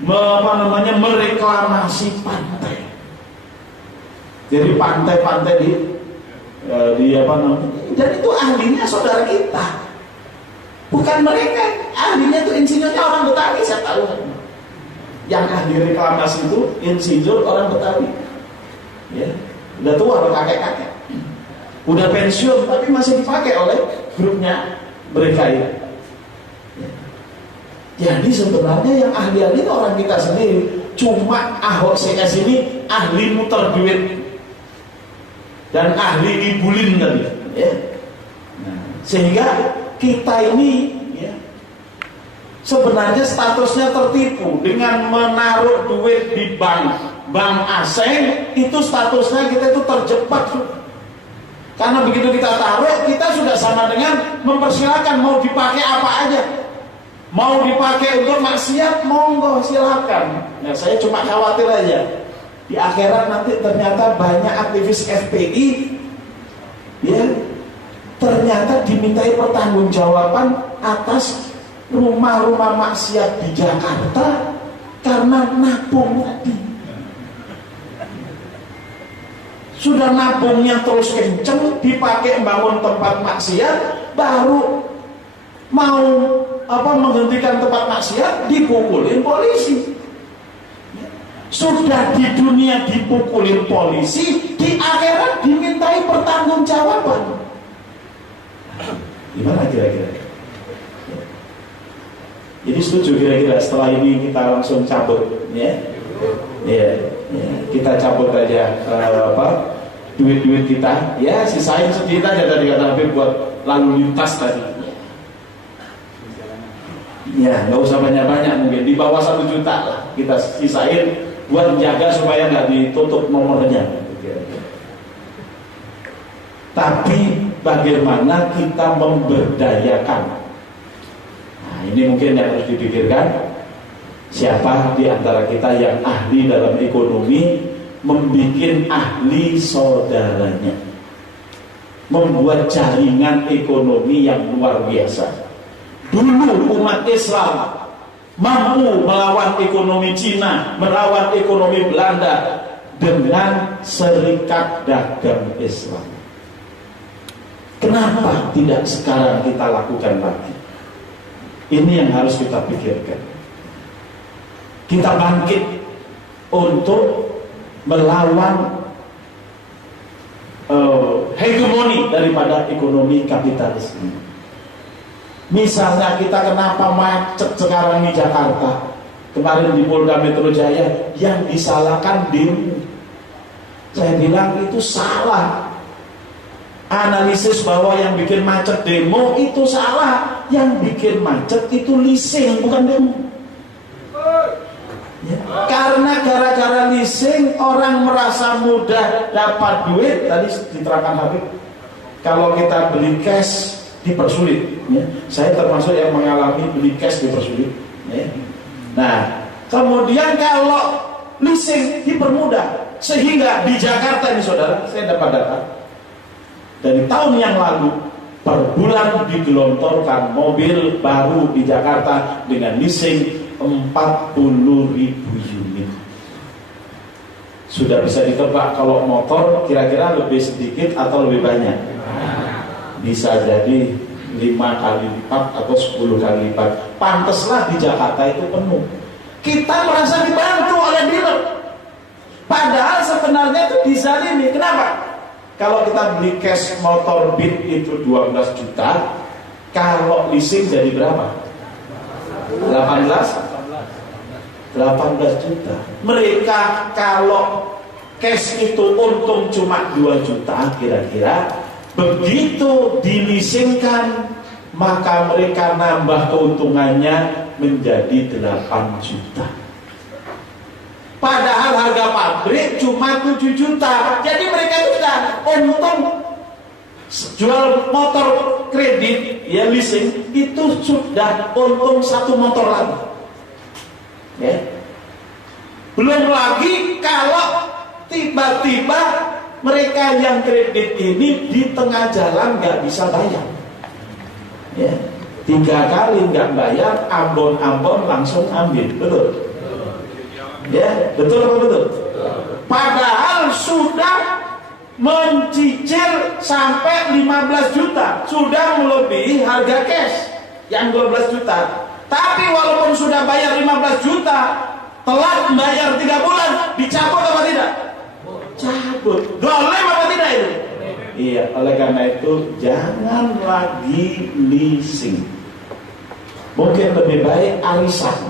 mereklamasi pantai. Jadi pantai-pantai di apa namanya? Dan itu ahlinya saudara kita, bukan mereka. Ahlinya itu insinyurnya orang Betawi, saya tahu. Yang ahli reklamasi itu insinyur orang Betawi. Ya, udah tua, kakek-kakek. udah pensiun tapi masih dipakai oleh grupnya mereka ya. Jadi sebenarnya yang ahli-ahli itu orang kita sendiri. Cuma Ahok CS ini ahli muter duit dan ahli dibulin kali ya. Nah, sehingga kita ini ya, sebenarnya statusnya tertipu dengan menaruh duit di bank asing. Itu statusnya kita itu terjebak. Karena begitu kita taruh, kita sudah sama dengan mempersilahkan mau dipakai apa aja. Mau dipakai untuk maksiat, monggo silakan. Nah, saya cuma khawatir aja di akhirat nanti ternyata banyak aktivis FPI ya ternyata dimintai pertanggungjawaban atas rumah-rumah maksiat di Jakarta karena nabung tadi. Sudah nabungnya terus kenceng, dipakai membangun tempat maksiat, baru mau menghentikan tempat maksiat dipukulin polisi. Sudah di dunia dipukulin polisi, di akhirat dimintai pertanggungjawaban. Gimana kira-kira? Jadi setuju kira-kira setelah ini kita langsung cabut ya? Ya, kita cabut aja duit-duit kita ya, sisain sedikit aja tadi kata Habib buat lalu lintas tadi. Ya, nggak usah banyak-banyak, mungkin di bawah 1 juta lah kita sisain buat menjaga supaya nggak ditutup nomornya. Tapi bagaimana kita memberdayakan? Nah, ini mungkin yang harus dipikirkan. Siapa di antara kita yang ahli dalam ekonomi membuat ahli saudaranya, membuat jaringan ekonomi yang luar biasa. Dulu umat Islam mampu melawan ekonomi Cina, melawan ekonomi Belanda dengan serikat dagang Islam. Kenapa tidak sekarang kita lakukan lagi? Ini yang harus kita pikirkan. Kita bangkit untuk melawan hegemoni daripada ekonomi kapitalisme. Misalnya kita kenapa macet sekarang di Jakarta, kemarin di Polda Metro Jaya yang disalahkan demo. Saya bilang itu salah. Analisis bahwa yang bikin macet demo itu salah. Yang bikin macet itu leasing, bukan demo. Ya, karena gara-gara leasing orang merasa mudah dapat duit. Tadi diterangkan Habib, kalau kita beli cash dipersulit ya. Saya termasuk yang mengalami beli cash dipersulit ya. Nah, kemudian kalau leasing dipermudah, sehingga di Jakarta ini saudara, saya dapat data dari tahun yang lalu, per bulan digelontorkan mobil baru di Jakarta dengan leasing 40.000 unit. Sudah bisa ditebak kalau motor kira-kira lebih sedikit atau lebih banyak. Bisa jadi 5 kali lipat atau 10 kali lipat. Pantaslah di Jakarta itu penuh. Kita merasa dibantu oleh dealer, padahal sebenarnya itu dizalimi. Kenapa? Kalau kita beli cash motor Beat itu 12 juta, kalau leasing jadi berapa? 18 juta. Mereka kalau cash itu untung cuma 2 juta kira-kira, begitu dileasingkan maka mereka nambah keuntungannya menjadi 8 juta. Padahal harga pabrik cuma 7 juta. Jadi mereka sudah untung jual motor kredit ya leasing itu sudah untung 1 motor lagi. Ya. Belum lagi kalau tiba-tiba mereka yang kredit ini di tengah jalan nggak bisa bayar, ya, 3 kali nggak bayar, ambon-ambon langsung ambil, betul? Ya, betul apa betul? Padahal sudah mencicil sampai 15 juta, sudah melebihi harga cash yang 12 juta. Tapi walaupun sudah bayar 15 juta, telat membayar 3 bulan, dicabut apa tidak? Cabut. Dolem apa tidak itu? Iya, oleh karena itu jangan lagi leasing. Mungkin lebih baik arisan.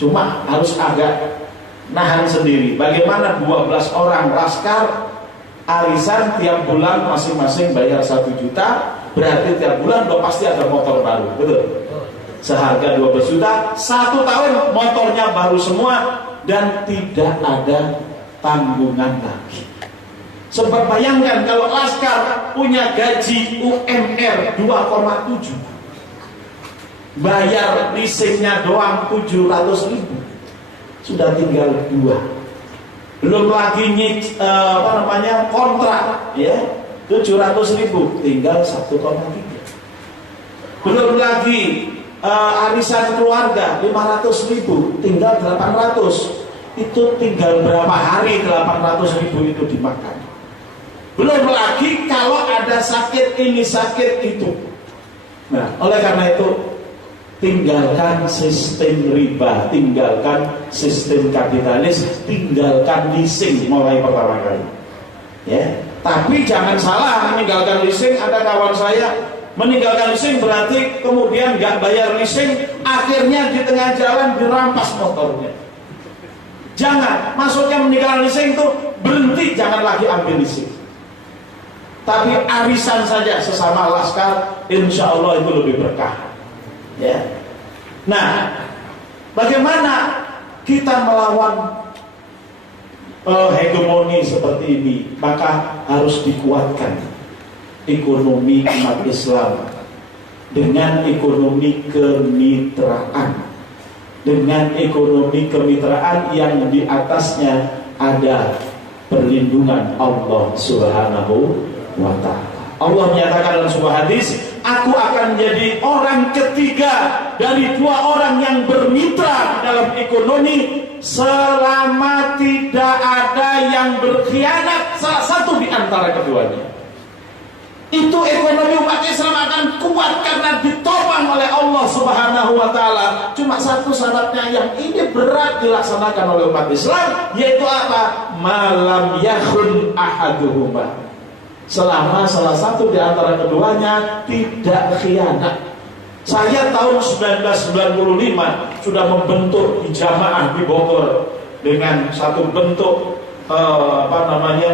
Cuma harus agak nahan sendiri. Bagaimana 12 orang laskar arisan tiap bulan masing-masing bayar 1 juta, berarti tiap bulan lo pasti ada motor baru, betul? Seharga 12 juta, 1 tahun motornya baru semua dan tidak ada tanggungan lagi. Sebab bayangkan kalau laskar punya gaji UMR 2,7, bayar leasingnya doang 700.000, sudah tinggal 2. Belum lagi kontrak ya 700.000, tinggal 1,3. Belum lagi arisan keluarga 500.000, tinggal 800. Itu tinggal berapa hari 800.000 itu dimakan. Belum lagi kalau ada sakit ini sakit itu. Nah, oleh karena itu tinggalkan sistem riba, tinggalkan sistem kapitalis, tinggalkan leasing mulai pertama kali. Ya, tapi jangan salah meninggalkan leasing. Ada kawan saya meninggalkan leasing berarti kemudian nggak bayar leasing, akhirnya di tengah jalan dirampas motornya. Jangan, maksudnya meninggalkan leasing itu berhenti, jangan lagi ambil leasing. Tapi arisan saja sesama laskar, insya Allah itu lebih berkah. Ya. Nah, bagaimana kita melawan hegemoni seperti ini? Maka harus dikuatkan ekonomi umat Islam dengan ekonomi kemitraan, dengan ekonomi kemitraan yang di atasnya ada perlindungan Allah Subhanahu wa ta'ala. Allah menyatakan dalam sebuah hadis, aku akan menjadi orang ketiga dari 2 orang yang bermitra dalam ekonomi selama tidak ada yang berkhianat salah satu di antara keduanya. Itu ekonomi umat Islam akan kuat karena ditopang oleh Allah Subhanahu wa ta'ala. Cuma satu syaratnya yang ini berat dilaksanakan oleh umat Islam, yaitu apa? Malam yakhun ahaduhuma, selama salah satu di antara keduanya tidak khianat. Saya tahun 1995 sudah membentuk di jamaah di Bogor dengan satu bentuk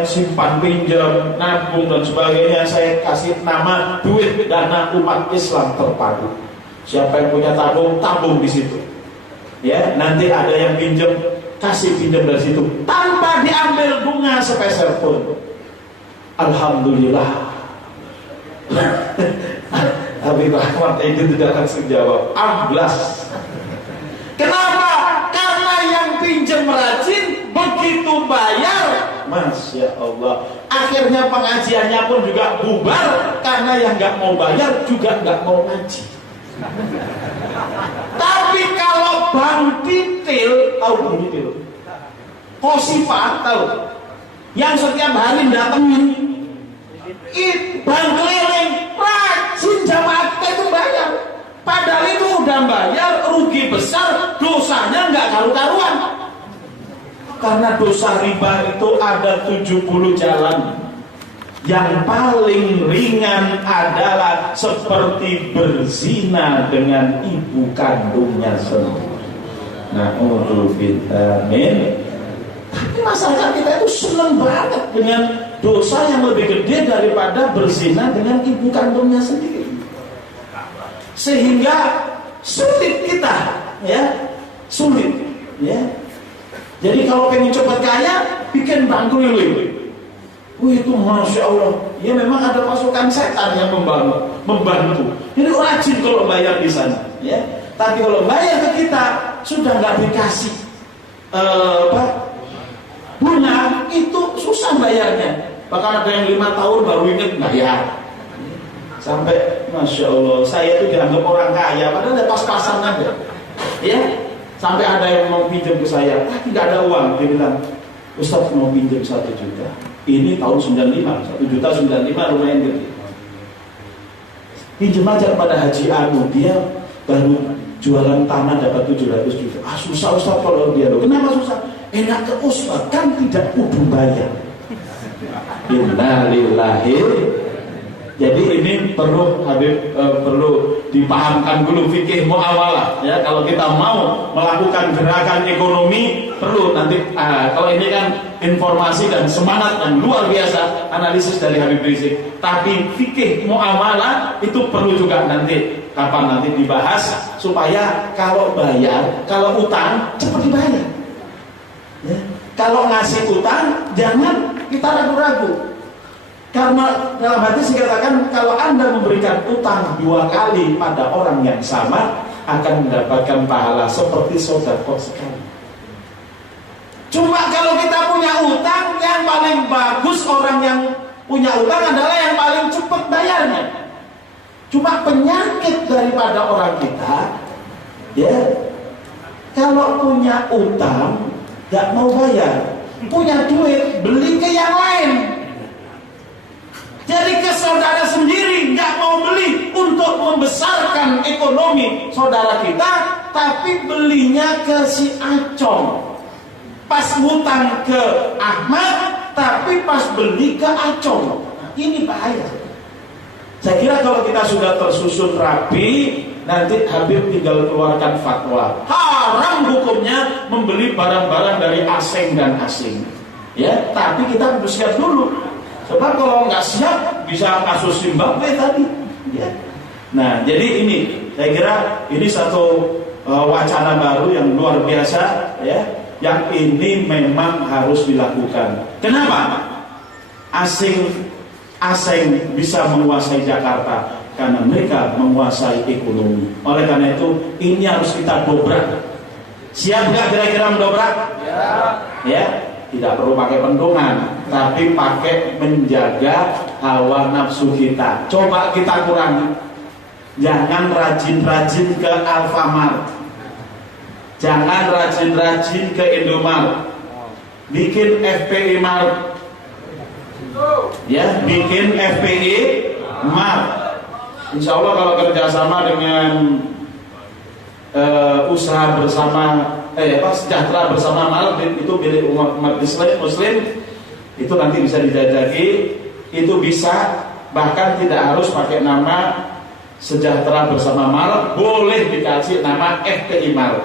simpan pinjam, nabung dan sebagainya. Saya kasih nama duit dana umat Islam terpadu. Siapa yang punya tabung di situ. Ya, nanti ada yang pinjam, kasih pinjam dari situ tanpa diambil bunga sepeser pun. Alhamdulillah. Habib Rahmat itu tidak langsung jawab, amblas. Kenapa? Karena yang pinjam rajin, begitu bayar, Masya Allah, akhirnya pengajiannya pun juga bubar karena yang nggak mau bayar juga nggak mau ngaji. Tapi kalau bank detail, tahu bank detail? Kosifah tahu? Yang setiap hari datengin, bank keliling, rajin jamaah kita itu bayar. Padahal itu udah bayar, rugi besar, dosanya nggak karu-karuan. Karena dosa riba itu ada 70 jalan. Yang paling ringan adalah seperti berzina dengan ibu kandungnya sendiri. Nah, amin. Tapi masyarakat kita itu senang banget dengan dosa yang lebih gede daripada berzina dengan ibu kandungnya sendiri. Sehingga sulit kita, ya, sulit, ya. Jadi kalau pengen cepat kaya, bikin bank keliling. Wih, itu Masya Allah. Ya memang ada pasukan setan yang membantu. Jadi rajin kalau bayar di sana, ya. Tapi kalau bayar ke kita sudah nggak dikasih bunga, itu susah bayarnya. Bahkan ada yang 5 tahun baru ingat bayar. Sampai Masya Allah, saya itu dianggap orang kaya, padahal ada pas-pasan aja. Ya, sampai ada yang mau pinjam ke saya, tapi nggak ada uang. Dia bilang, Ustaz mau pinjam 1 juta. Ini tahun 95, 1.095.000 lumayan gede. Pinjam aja kepada Haji Anu, dia baru jualan tanah dapat 700 juta. Ah, susah Ustaz kalau dia. Kenapa susah? Enak ke Ustaz, kan tidak kudu bayar. Innalillahi. Jadi ini perlu perlu dipahamkan dulu fikih muamalah ya. Kalau kita mau melakukan gerakan ekonomi perlu nanti kalau ini kan informasi dan semangat yang luar biasa analisis dari Habib Rizik. Tapi fikih muamalah itu perlu juga nanti kapan nanti dibahas supaya kalau bayar, kalau utang cepat dibayar. Ya. Kalau ngasih utang jangan kita ragu-ragu. Karena dalam hadis dikatakan kalau Anda memberikan utang 2 kali pada orang yang sama akan mendapatkan pahala seperti sedekah sekali. Cuma kalau kita punya utang, yang paling bagus orang yang punya utang adalah yang paling cepat bayarnya. Cuma penyakit daripada orang kita, ya kalau punya utang gak mau bayar, punya duit beli ke yang lain. Jadi ke saudara sendiri nggak mau beli untuk membesarkan ekonomi saudara kita, tapi belinya ke si Acong. Pas ngutang ke Ahmad, tapi pas beli ke Acong. Nah, ini bahaya. Saya kira kalau kita sudah tersusun rapi, nanti Habib tinggal keluarkan fatwa. Haram hukumnya membeli barang-barang dari asing dan asing. Ya, tapi kita harus siap dulu. Sebab kalau nggak siap bisa kasus Zimbabwe tadi. Ya. Nah, jadi ini saya kira ini satu wacana baru yang luar biasa, ya. Yang ini memang harus dilakukan. Kenapa? Asing bisa menguasai Jakarta karena mereka menguasai ekonomi. Oleh karena itu ini harus kita dobrak. Siap nggak kira-kira mendobrak? Ya. Tidak perlu pakai pendungan, tapi pakai menjaga hawa nafsu kita. Coba kita kurangi. Jangan rajin-rajin ke Alfamart. Jangan rajin-rajin ke Indomaret. Bikin FPI Mart. Ya, bikin FPI Mart. Insya Allah kalau kerjasama dengan usaha bersama sejahtera bersama Mart itu milik umat Muslim itu nanti bisa dijajaki, itu bisa bahkan tidak harus pakai nama sejahtera bersama Mart, boleh dikasih nama FPI Mart.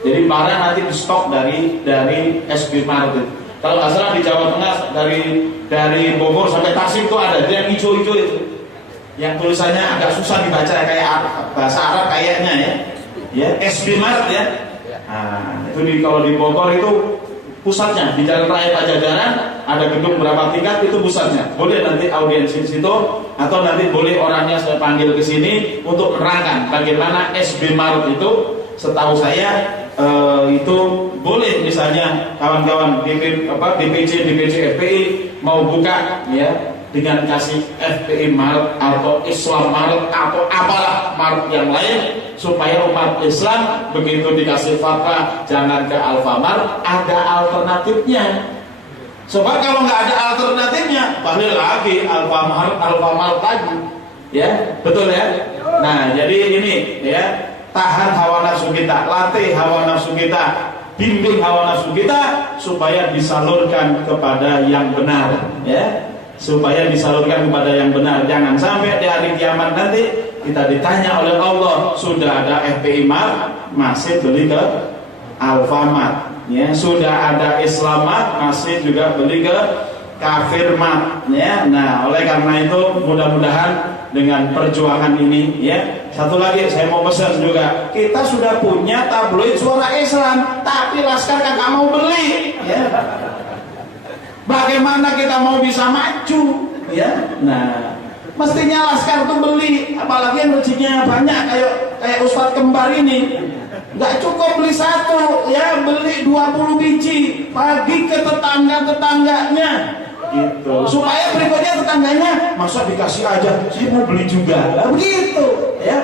Jadi barang nanti di stok dari SB Mart. Kalau nggak salah di Jawa Tengah dari Bogor sampai Tasik itu ada yang hijau-hijau itu, yang tulisannya agak susah dibaca kayak bahasa Arab kayaknya ya SB Mart ya. Nah, itu kalau di Bogor itu pusatnya di Jalan Raya Pajajaran, ada gedung berapa tingkat itu pusatnya. Boleh nanti audiensi di situ atau nanti boleh orangnya saya panggil ke sini untuk menerangkan bagaimana SB Mart itu. Setahu saya itu boleh misalnya kawan-kawan DPC FPI mau buka ya dengan kasih FPI Mart atau Islam Mart atau apalah Mart yang lain, supaya umat Islam begitu dikasih fatwa jangan ke Alfamart, ada alternatifnya. Sebab kalau nggak ada alternatifnya balik lagi Alfamart lagi, ya betul ya. Nah jadi ini ya, tahan hawa nafsu kita, latih hawa nafsu kita, bimbing hawa nafsu kita supaya disalurkan kepada yang benar, ya, supaya disalurkan kepada yang benar. Jangan sampai di hari kiamat nanti kita ditanya oleh Allah, sudah ada FPI Mart masih beli ke Alfamart, ya, sudah ada Islamat masih juga beli ke Kafir Mart, ya. Nah, oleh karena itu mudah-mudahan dengan perjuangan ini, ya. Satu lagi saya mau pesan juga, kita sudah punya tabloid Suara Islam, tapi Laskar kagak mau beli, ya. Bagaimana kita mau bisa maju, ya? Nah, mestinya Laskar tuh beli, apalagi yang rezekinya banyak kayak Ustadz Kembar ini. Nggak cukup beli satu, ya, beli 20 biji, bagi ke tetangga-tetangganya, gitu. Supaya berikutnya tetangganya, masa dikasih aja, saya mau beli juga, nah, begitu, ya.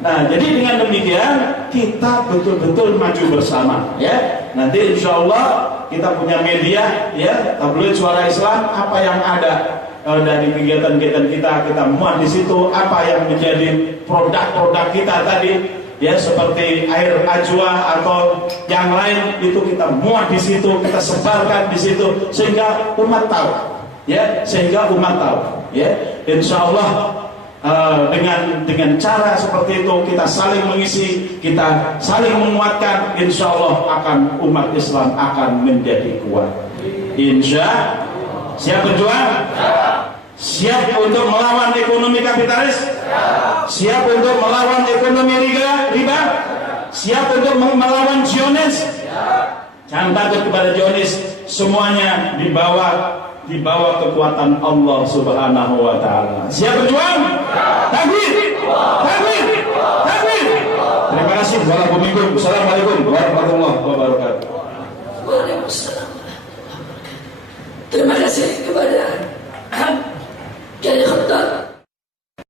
Nah, jadi dengan demikian kita betul-betul maju bersama, ya. Nanti insya Allah kita punya media, ya, tabloid Suara Islam, apa yang ada dari kegiatan-kegiatan kita muat di situ, apa yang menjadi produk-produk kita tadi, ya, seperti air ajwa atau yang lain, itu kita muat di situ, kita sebarkan di situ sehingga umat tahu ya, sehingga umat tahu, ya. Insya Allah dengan cara seperti itu kita saling mengisi, kita saling menguatkan, insya Allah akan umat Islam akan menjadi kuat. Insya siap berjuang, siap untuk melawan ekonomi kapitalis, siap untuk melawan ekonomi riba, siap untuk melawan Zionis. Jangan takut kepada Zionis, semuanya dibawa kekuatan Allah Subhanahu wa taala. Siap berjuang? Takbir! Takbir! Takbir! Terima kasih. Assalamualaikum warahmatullahi wabarakatuh. Waalaikumsalam. Terima kasih kepada